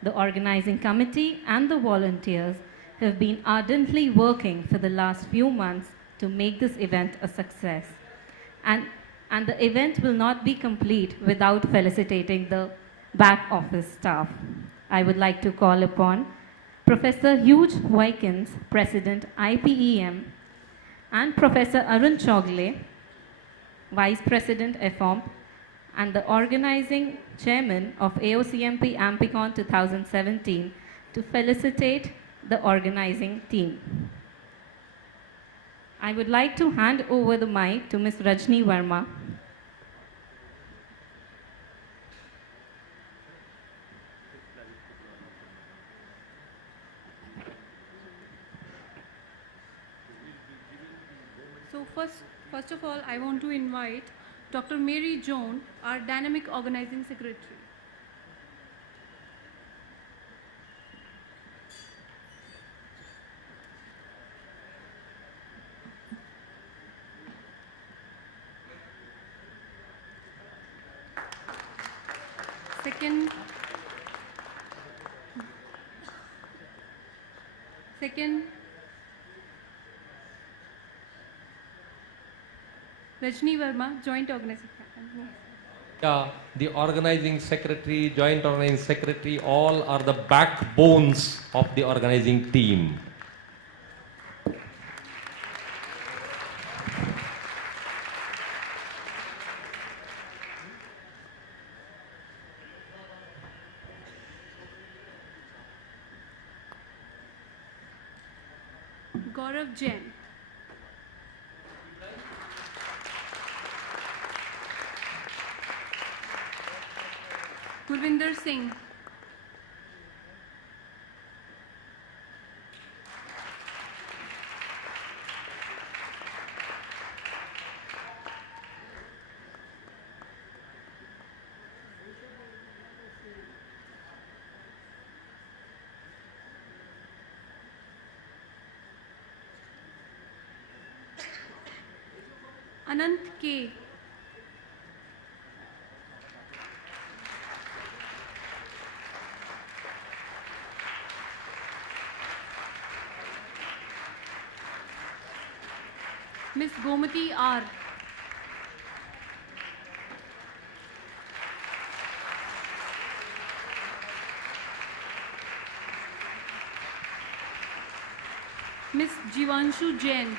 The organizing committee and the volunteers have been ardently working for the last few months to make this event a success. And the event will not be complete without felicitating the back office staff. I would like to call upon Professor Hugh Wykins, President IPEM, and Professor Arun Chogle, Vice President FOMP, and the organizing chairman of AOCMP Ampicon 2017 to felicitate the organizing team. I would like to hand over the mic to Ms. Rajni Verma. So first of all, I want to invite Dr. Mary Joan, our Dynamic Organizing Secretary. Second, Rajni Verma, Joint Organizing Secretary. The organizing secretary, joint organizing secretary, all are the backbones of the organizing team. Gaurav Jain. Gurvinder Singh. Anant K. Miss Gomati R. Miss Jivanshu Jain.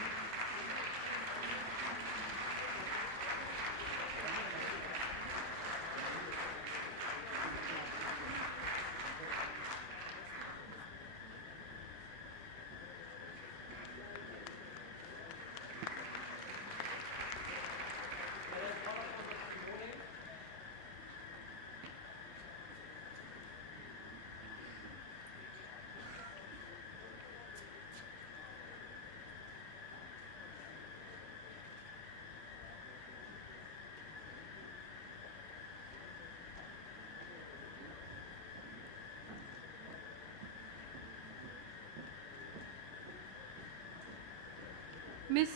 Miss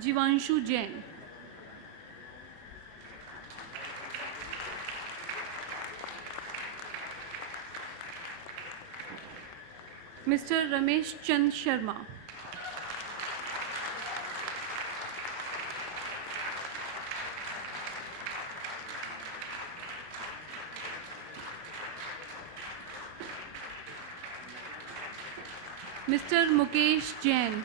Jivanshu Jain. Mr. Ramesh Chand Sharma. Mr. Mukesh Jain.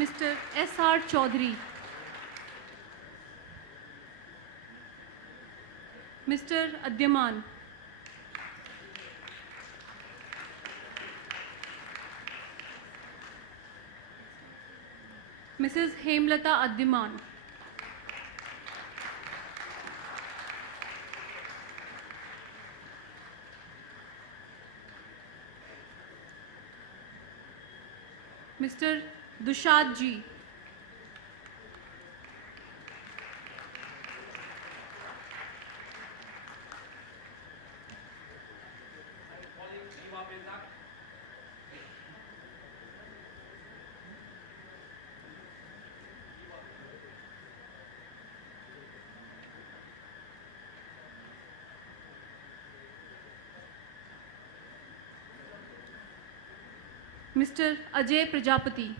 Mr. S.R. Chaudhary. Mr. Adyaman. Mrs. Hemlata Adyaman. Mr. Dushad Ji. Mr. Ajay Prajapati.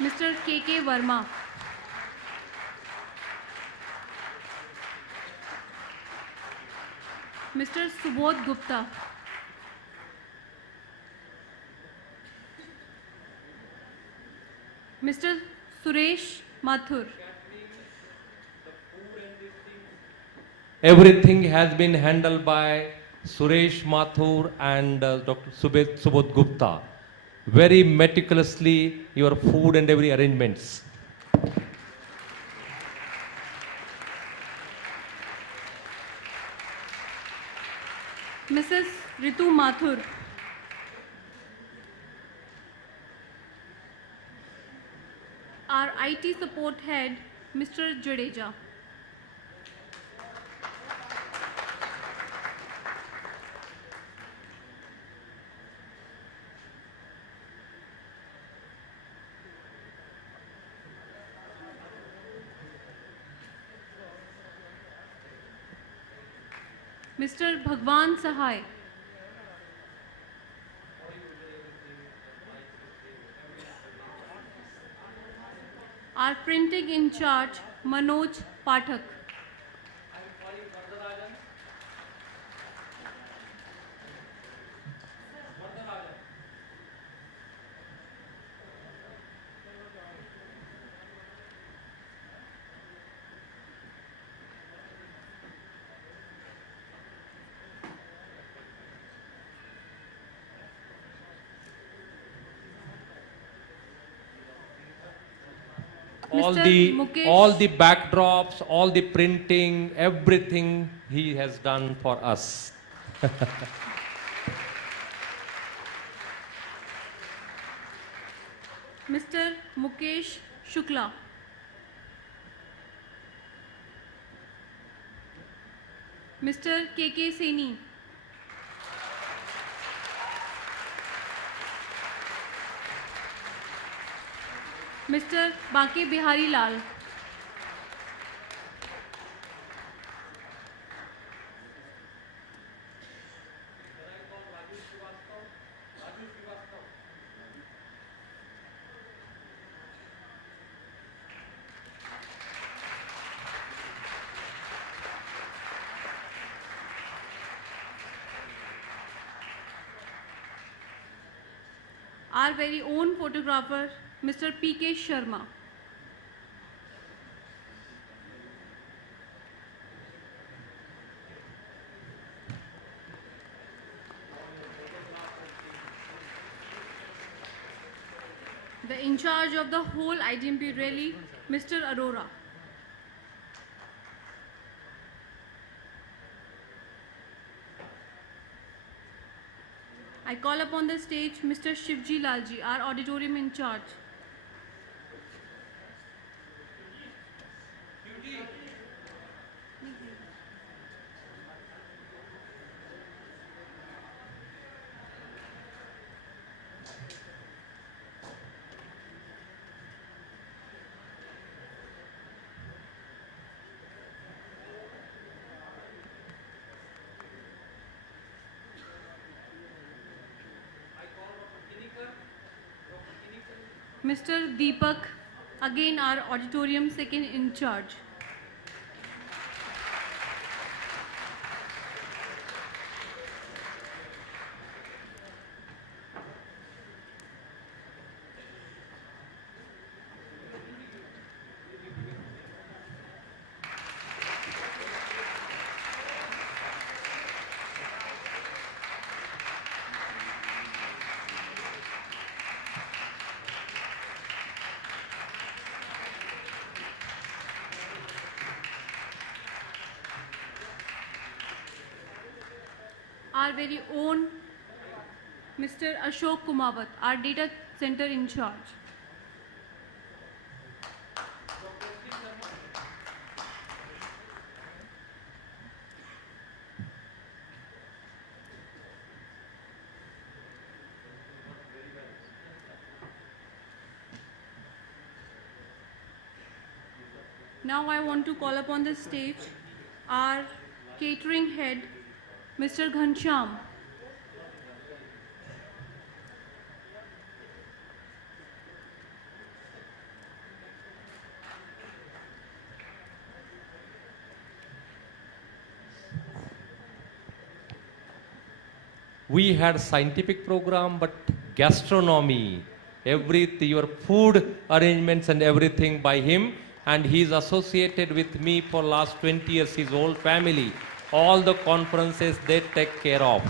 Mr. K.K. Verma. Mr. Subodh Gupta. Mr. Suresh Mathur. Everything has been handled by Suresh Mathur and Dr. Subodh Gupta. Very meticulously, your food and every arrangements. Mrs. Ritu Mathur. Our IT support head, Mr. Jadeja. Mr. Bhagwan Sahai. Our printing in charge, Manoj Pathak. Mr. All the backdrops, all the printing, everything he has done for us. Mr. Mukesh Shukla. Mr. K.K. Saini. Mr. Baki Bihari Lal. our very own photographer, Mr. P.K. Sharma. The in charge of the whole Idmp rally, Mr. Arora. I call upon the stage Mr. Shivji Lalji, our auditorium in charge. Mr. Deepak, again our auditorium second in charge. Our very own Mr. Ashok Kumawat, our data center in charge. Now I want to call upon the stage our catering head, Mr. Ghanshyam. We had scientific program, but gastronomy, your food arrangements and everything by him, and he's associated with me for last 20 years, his whole family. All the conferences they take care of.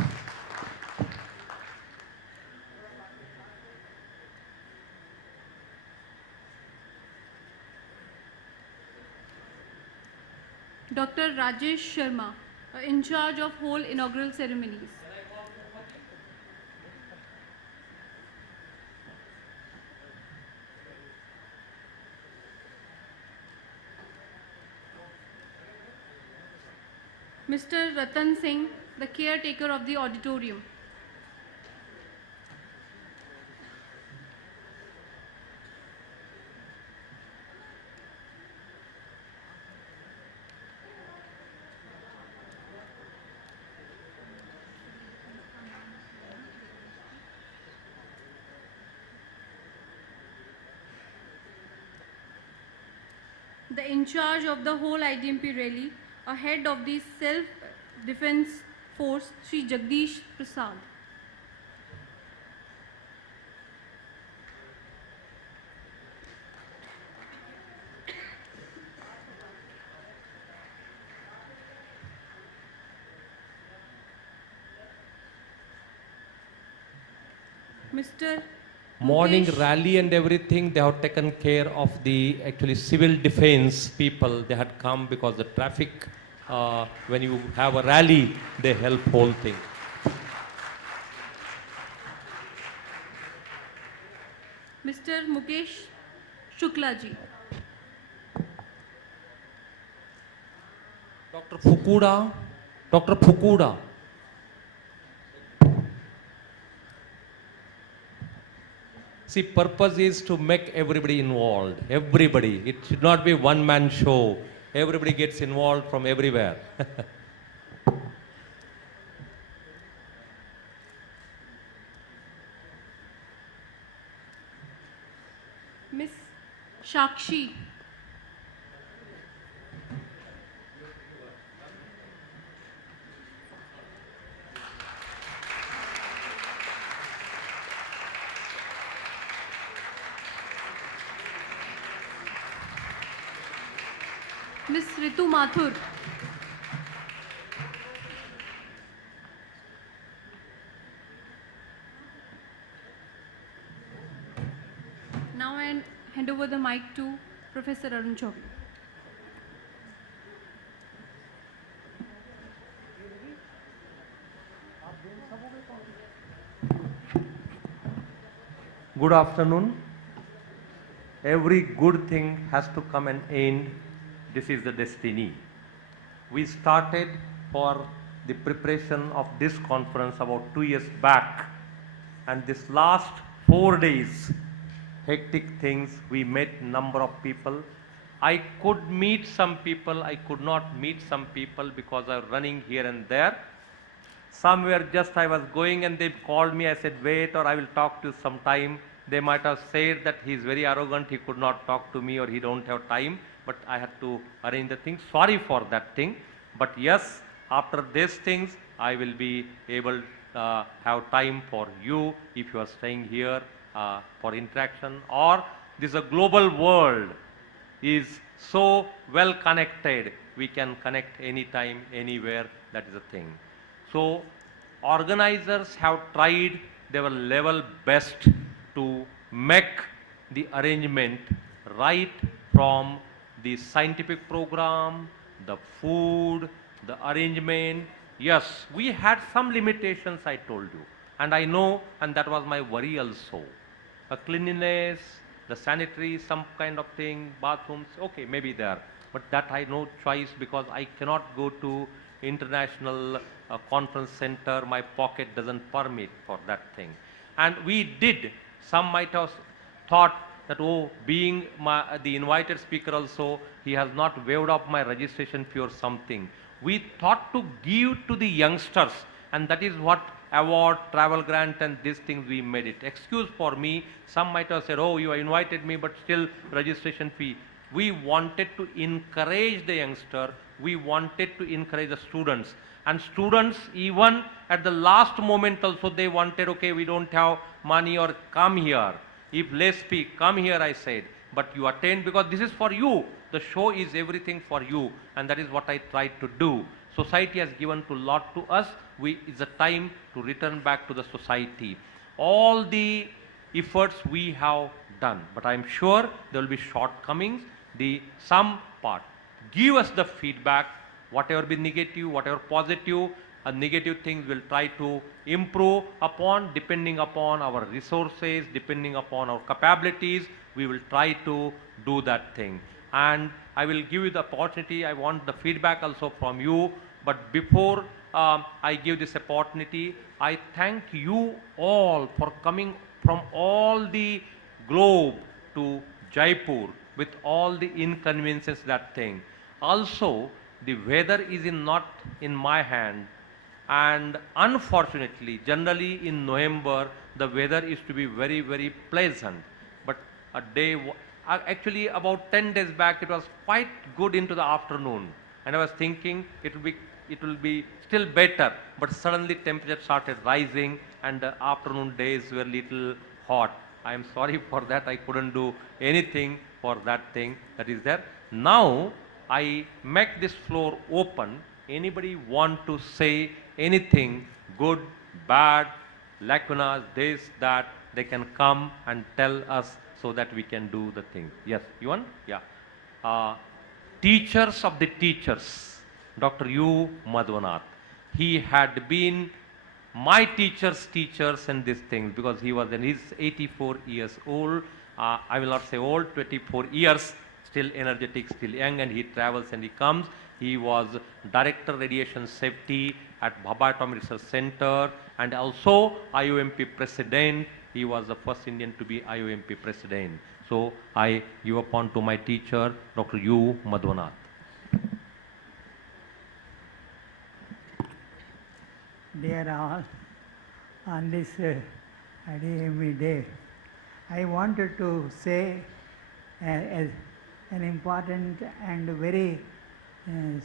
Dr. Rajesh Sharma, in charge of whole inaugural ceremonies. Mr. Ratan Singh, the caretaker of the auditorium. The in charge of the whole Idmp rally, head of the self-defense force, Sri Jagdish Prasad. Mr. Morning Mukesh. rally and everything, they have taken care of the actually civil defense people. They had come because the traffic, when you have a rally, they help whole thing. Mr. Mukesh Shuklaji. Dr. Fukuda, Dr. Fukuda. See, purpose is to make everybody involved. Everybody. It should not be one-man show. Everybody gets involved from everywhere. Miss Shakshi. Miss Ritu Mathur. Now I hand over the mic to Professor Arun Chaudhary. Good afternoon. Every good thing has to come an end. This is the destiny. We started for the preparation of this conference about 2 years back, and this last 4 days, hectic things, we met number of people. I could meet some people, I could not meet some people because I was running here and there. Somewhere just I was going and they called me, I said wait or I will talk to you sometime. They might have said that he is very arrogant, he could not talk to me or he don't have time, but I had to arrange the thing. Sorry for that thing, but yes, after these things I will be able to have time for you if you are staying here for interaction, or this is a global world is so well connected, we can connect anytime, anywhere, that is the thing. So organizers have tried their level best to make the arrangement right from the scientific program, the food, the arrangement. Yes, we had some limitations, I told you, and I know, and that was my worry also. Cleanliness, the sanitary, some kind of thing, bathrooms, okay, maybe there, but that I no choice because I cannot go to international conference center, my pocket doesn't permit for that thing. And we did, some might have thought that, oh, being the invited speaker also, he has not waived off my registration fee or something. We thought to give to the youngsters, and that is what award, travel grant and these things we made it. Excuse for me, some might have said, oh, you invited me, but still registration fee. We wanted to encourage the youngster, we wanted to encourage the students. And students, even at the last moment also, they wanted, okay, we don't have money or come here. If less fee, come here, I said. But you attend because this is for you. The show is everything for you. And that is what I tried to do. Society has given a lot to us. It's a time to return back to the society. All the efforts we have done. But I'm sure there will be shortcomings. Some part. Give us the feedback. Whatever be negative, whatever positive, negative things we'll try to improve upon depending upon our resources, depending upon our capabilities, we will try to do that thing. And I will give you the opportunity, I want the feedback also from you, but before I give this opportunity, I thank you all for coming from all the globe to Jaipur with all the inconveniences, that thing. Also, the weather is not in my hand, and unfortunately, generally in November, the weather is to be very, very pleasant. But a day, actually about 10 days back, it was quite good into the afternoon. And I was thinking it will be still better, but suddenly temperature started rising and the afternoon days were little hot. I am sorry for that, I couldn't do anything for that thing that is there. Now, I make this floor open. Anybody want to say anything, good, bad, lacunas, this, that, they can come and tell us so that we can do the thing. Yes, you want? Yeah. Teachers of the teachers, Dr. U. Madhvanath. He had been my teachers and these things because he was in his 84 years old. I will not say old, 24 years. Still energetic, still young, and he travels and he comes. He was Director Radiation Safety at Bhabha Atomic Research Center and also IOMP President. He was the first Indian to be IOMP President. So I give upon to my teacher, Dr. U. Madhvanath. Dear all, on this Idmp day, I wanted to say an important and very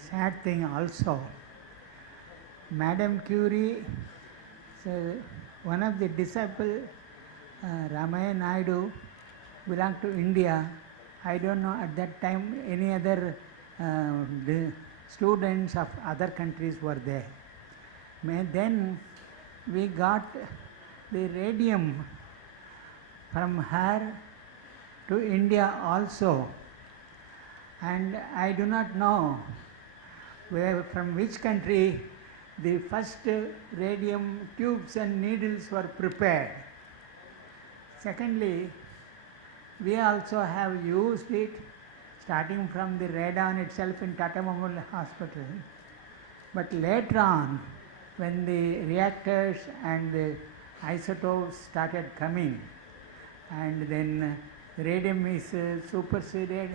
sad thing also. Madam Curie, one of the disciples, Ramaya Naidu, belonged to India. I don't know at that time any other the students of other countries were there. Then we got the radium from her to India also, and I do not know from which country the first radium tubes and needles were prepared. Secondly, we also have used it starting from the radon itself in Tata Memorial Hospital. But later on, when the reactors and the isotopes started coming, and then radium is superseded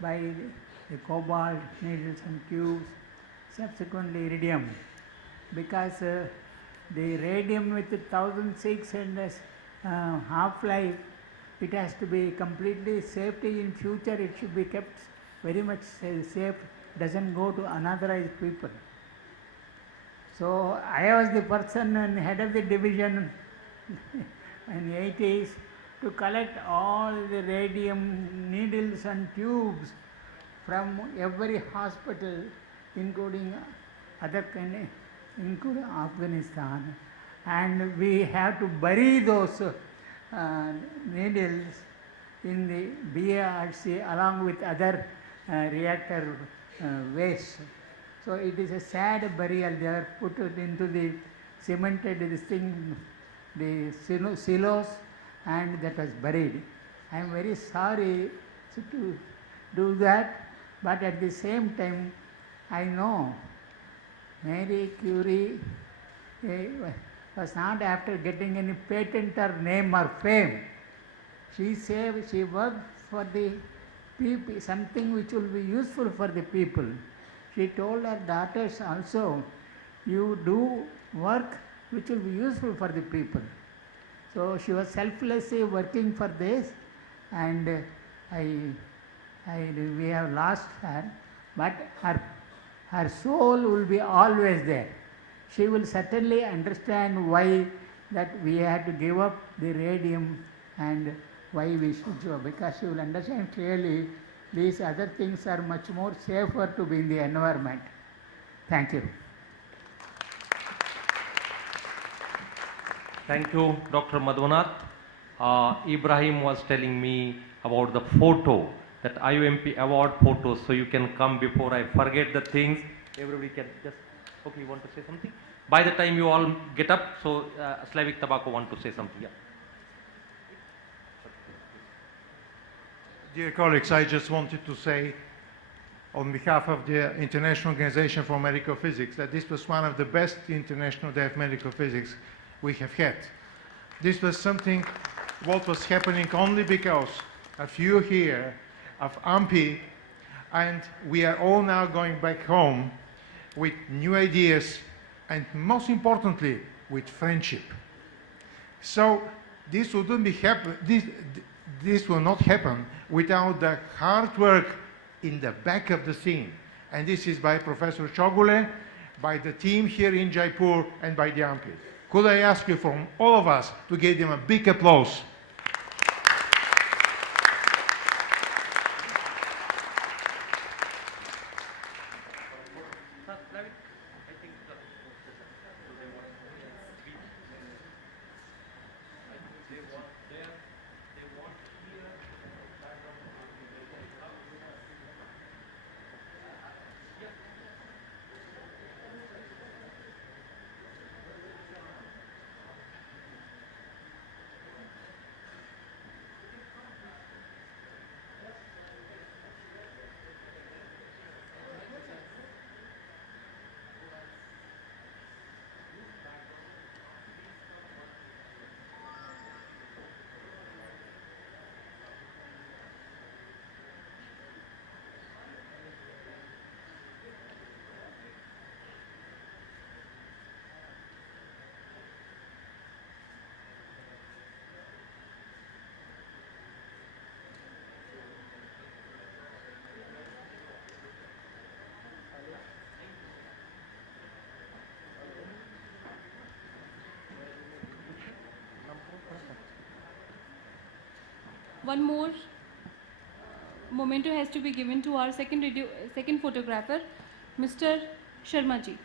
by the cobalt needles and tubes, subsequently iridium, because the radium with 1006 and half-life, it has to be completely safety in future. It should be kept very much safe, doesn't go to unauthorized people. So I was the person and head of the division in the 80s to collect all the radium needles and tubes from every hospital, including other countries, including Afghanistan, and we have to bury those needles in the BARC along with other reactor waste. So it is a sad burial. They are put it into the cemented this thing, the silos, and that was buried. I am very sorry to do that, but at the same time, I know Mary Curie was not after getting any patent or name or fame. She worked for the people, something which will be useful for the people. She told her daughters also, you do work which will be useful for the people. So she was selflessly working for this, and we have lost her, but her soul will be always there. She will certainly understand why that we had to give up the radium and why we should do, because she will understand clearly these other things are much more safer to be in the environment. Thank you. Thank you, Dr. Madhvanath. Ibrahim was telling me about the photo, that IUMP award photo, so you can come before I forget the things. Everybody can just, okay, you want to say something? By the time you all get up, so Slavik Tobacco want to say something, yeah. Dear colleagues, I just wanted to say on behalf of the International Organization for Medical Physics that this was one of the best International Day of Medical Physics we have had. This was something what was happening only because of you here, of AMPI, and we are all now going back home with new ideas and most importantly with friendship. So this wouldn't be this will not happen without the hard work in the back of the scene. And this is by Professor Chogule, by the team here in Jaipur, and by the AMPI. Could I ask you from all of us to give them a big applause? memento has to be given to our second photographer, Mr. Sharma ji.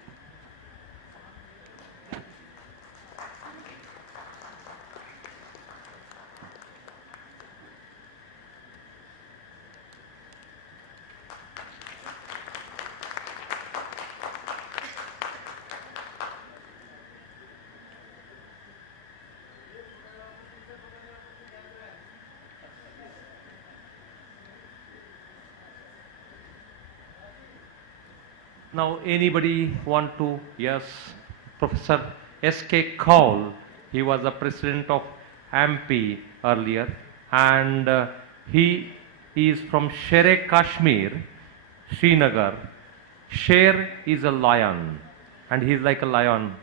Now, anybody want to? Yes, Professor S.K. Kaul. He was the president of Idmp earlier, and he is from Shere Kashmir, Srinagar. Sher is a lion, and he is like a lion,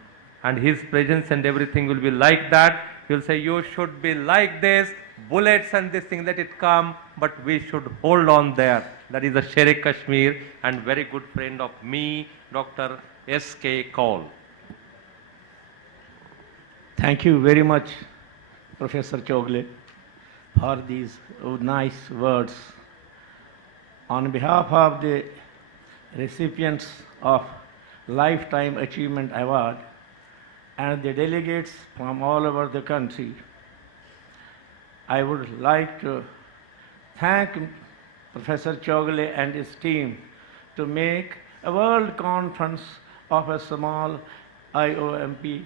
and his presence and everything will be like that. He will say, "You should be like this, bullets and this thing, let it come, but we should hold on there." That is a Shere Kashmir and very good friend of me, Dr. S.K. Kaul. Thank you very much, Professor Chogle, for these nice words. On behalf of the recipients of Lifetime Achievement Award and the delegates from all over the country, I would like to thank Professor Chogle and his team to make a world conference of a small IOMP,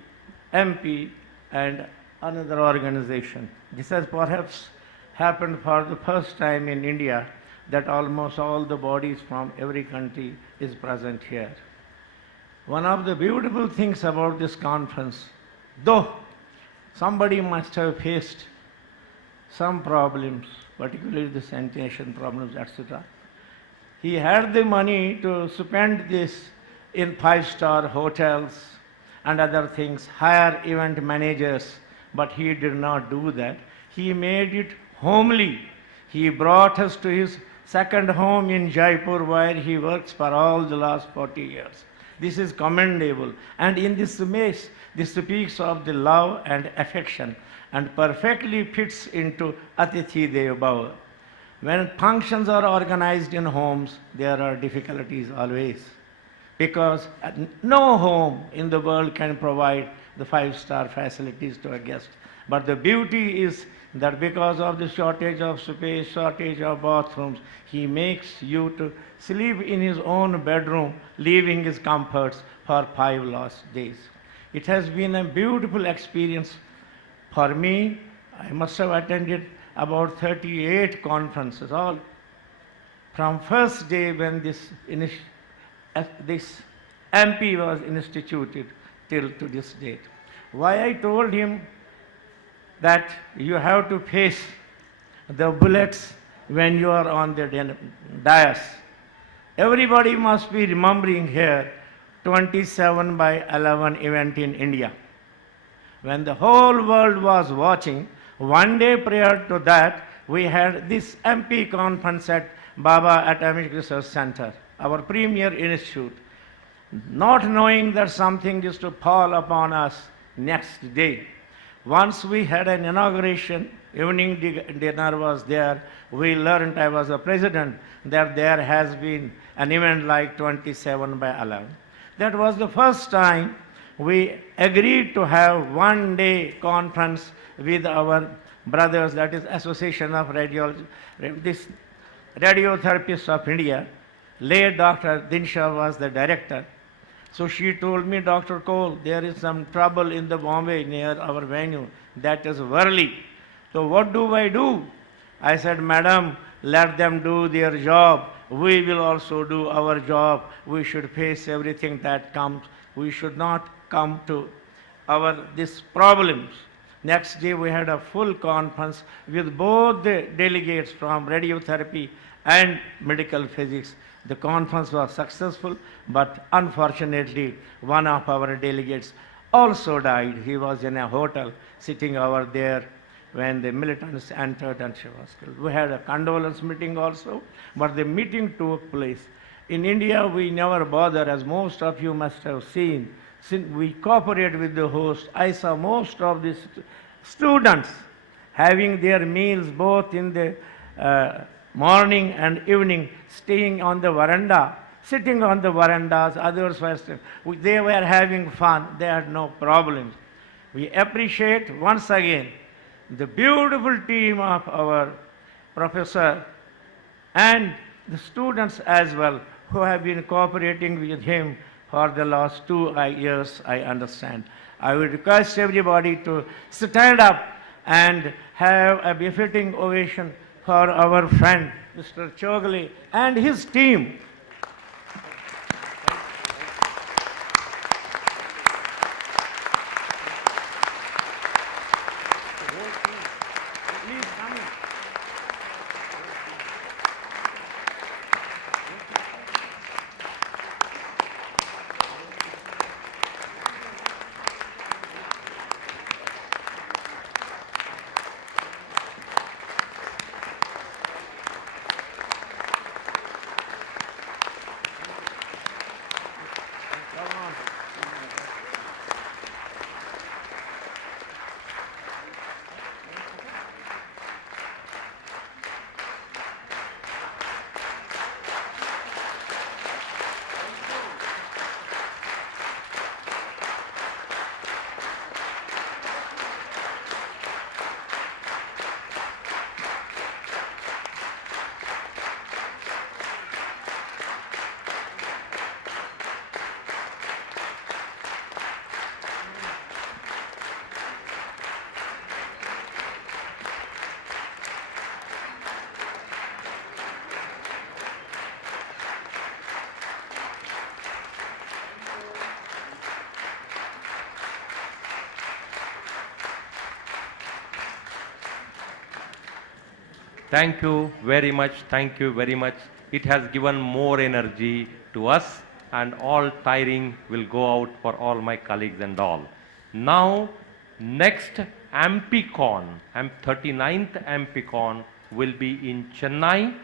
MP, and another organization. This has perhaps happened for the first time in India, that almost all the bodies from every country is present here. One of the beautiful things about this conference, though somebody must have faced some problems, particularly the sanitation problems, etc., he had the money to spend this in five-star hotels and other things, hire event managers, but he did not do that. He made it homely. He brought us to his second home in Jaipur, where he works for all the last 40 years. This is commendable. And in this mess, this speaks of the love and affection and perfectly fits into Atithi Dev Bhava. When functions are organized in homes, there are difficulties always, because no home in the world can provide the five-star facilities to a guest. But the beauty is that because of the shortage of space, shortage of bathrooms, he makes you to sleep in his own bedroom, leaving his comforts for 5 last days. It has been a beautiful experience for me. I must have attended about 38 conferences, all from first day when this MP was instituted till to this date. Why I told him that you have to face the bullets when you are on the dais. Everybody must be remembering here 27/11 event in India. When the whole world was watching, one day prior to that, we had this MP conference at Baba Atomic Research Center, our premier institute, not knowing that something is to fall upon us next day. Once we had an inauguration, evening dinner was there, we learned, I was a president, that there has been an event like 27/11. That was the first time we agreed to have one day conference with our brothers, that is Association of Radiotherapists of India. Late Dr. Dinshaw was the director. So she told me, Dr. Cole, there is some trouble in the Bombay near our venue, that is Worli. So what do I do? I said, Madam, let them do their job. We will also do our job. We should face everything that comes. We should not come to these problems. Next day we had a full conference with both the delegates from radiotherapy and medical physics. The conference was successful, but unfortunately one of our delegates also died. He was in a hotel sitting over there when the militants entered and she was killed. We had a condolence meeting also, but the meeting took place. In India we never bother, as most of you must have seen. Since we cooperate with the host, I saw most of the students having their meals both in the morning and evening, staying on the veranda, sitting on the verandas, others were, they were having fun, they had no problems. We appreciate once again the beautiful team of our professor and the students as well who have been cooperating with him for the last 2 years, I understand. I would request everybody to stand up and have a befitting ovation for our friend, Mr. Chogle, and his team. Thank you very much. Thank you very much. It has given more energy to us, and all tiring will go out for all my colleagues and all. Now, next AMPCon, 39th AMPCon will be in Chennai,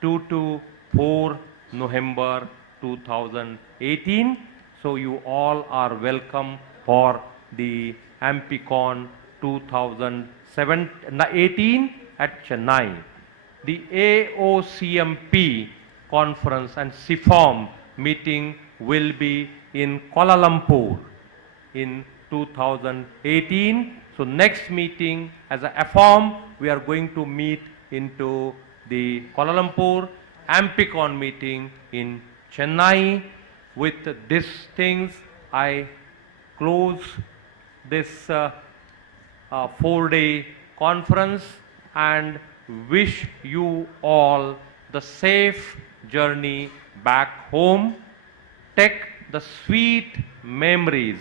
2 to 4 November 2018. So you all are welcome for the AMPCon 2018 at Chennai. The AOCMP conference and CIFOM meeting will be in Kuala Lumpur in 2018. So next meeting as a AFOM, we are going to meet into the Kuala Lumpur AMPCon meeting in Chennai. With these things, I close this 4-day conference and wish you all the safe journey back home. Take the sweet memories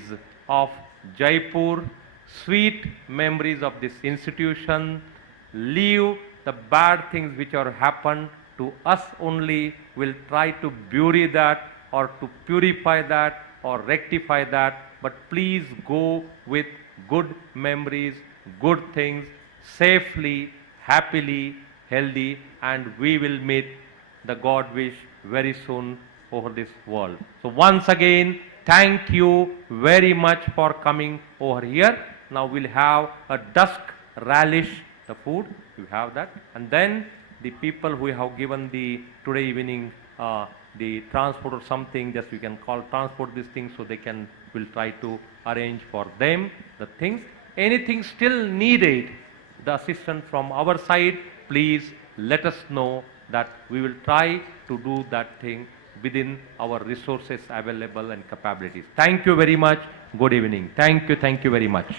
of Jaipur, sweet memories of this institution. Leave the bad things which are happened to us only. We'll try to bury that or to purify that or rectify that. But please go with good memories, good things, safely, happily, healthy, and we will meet the God wish very soon over this world. So once again, thank you very much for coming over here. Now we'll have a dusk relish, the food, you have that. And then the people who have given the today evening the transport or something, just we can call transport this thing, so they can, will try to arrange for them the things. Anything still needed, the assistance from our side, please let us know, that we will try to do that thing within our resources available and capabilities. Thank you very much. Good evening. Thank you very much.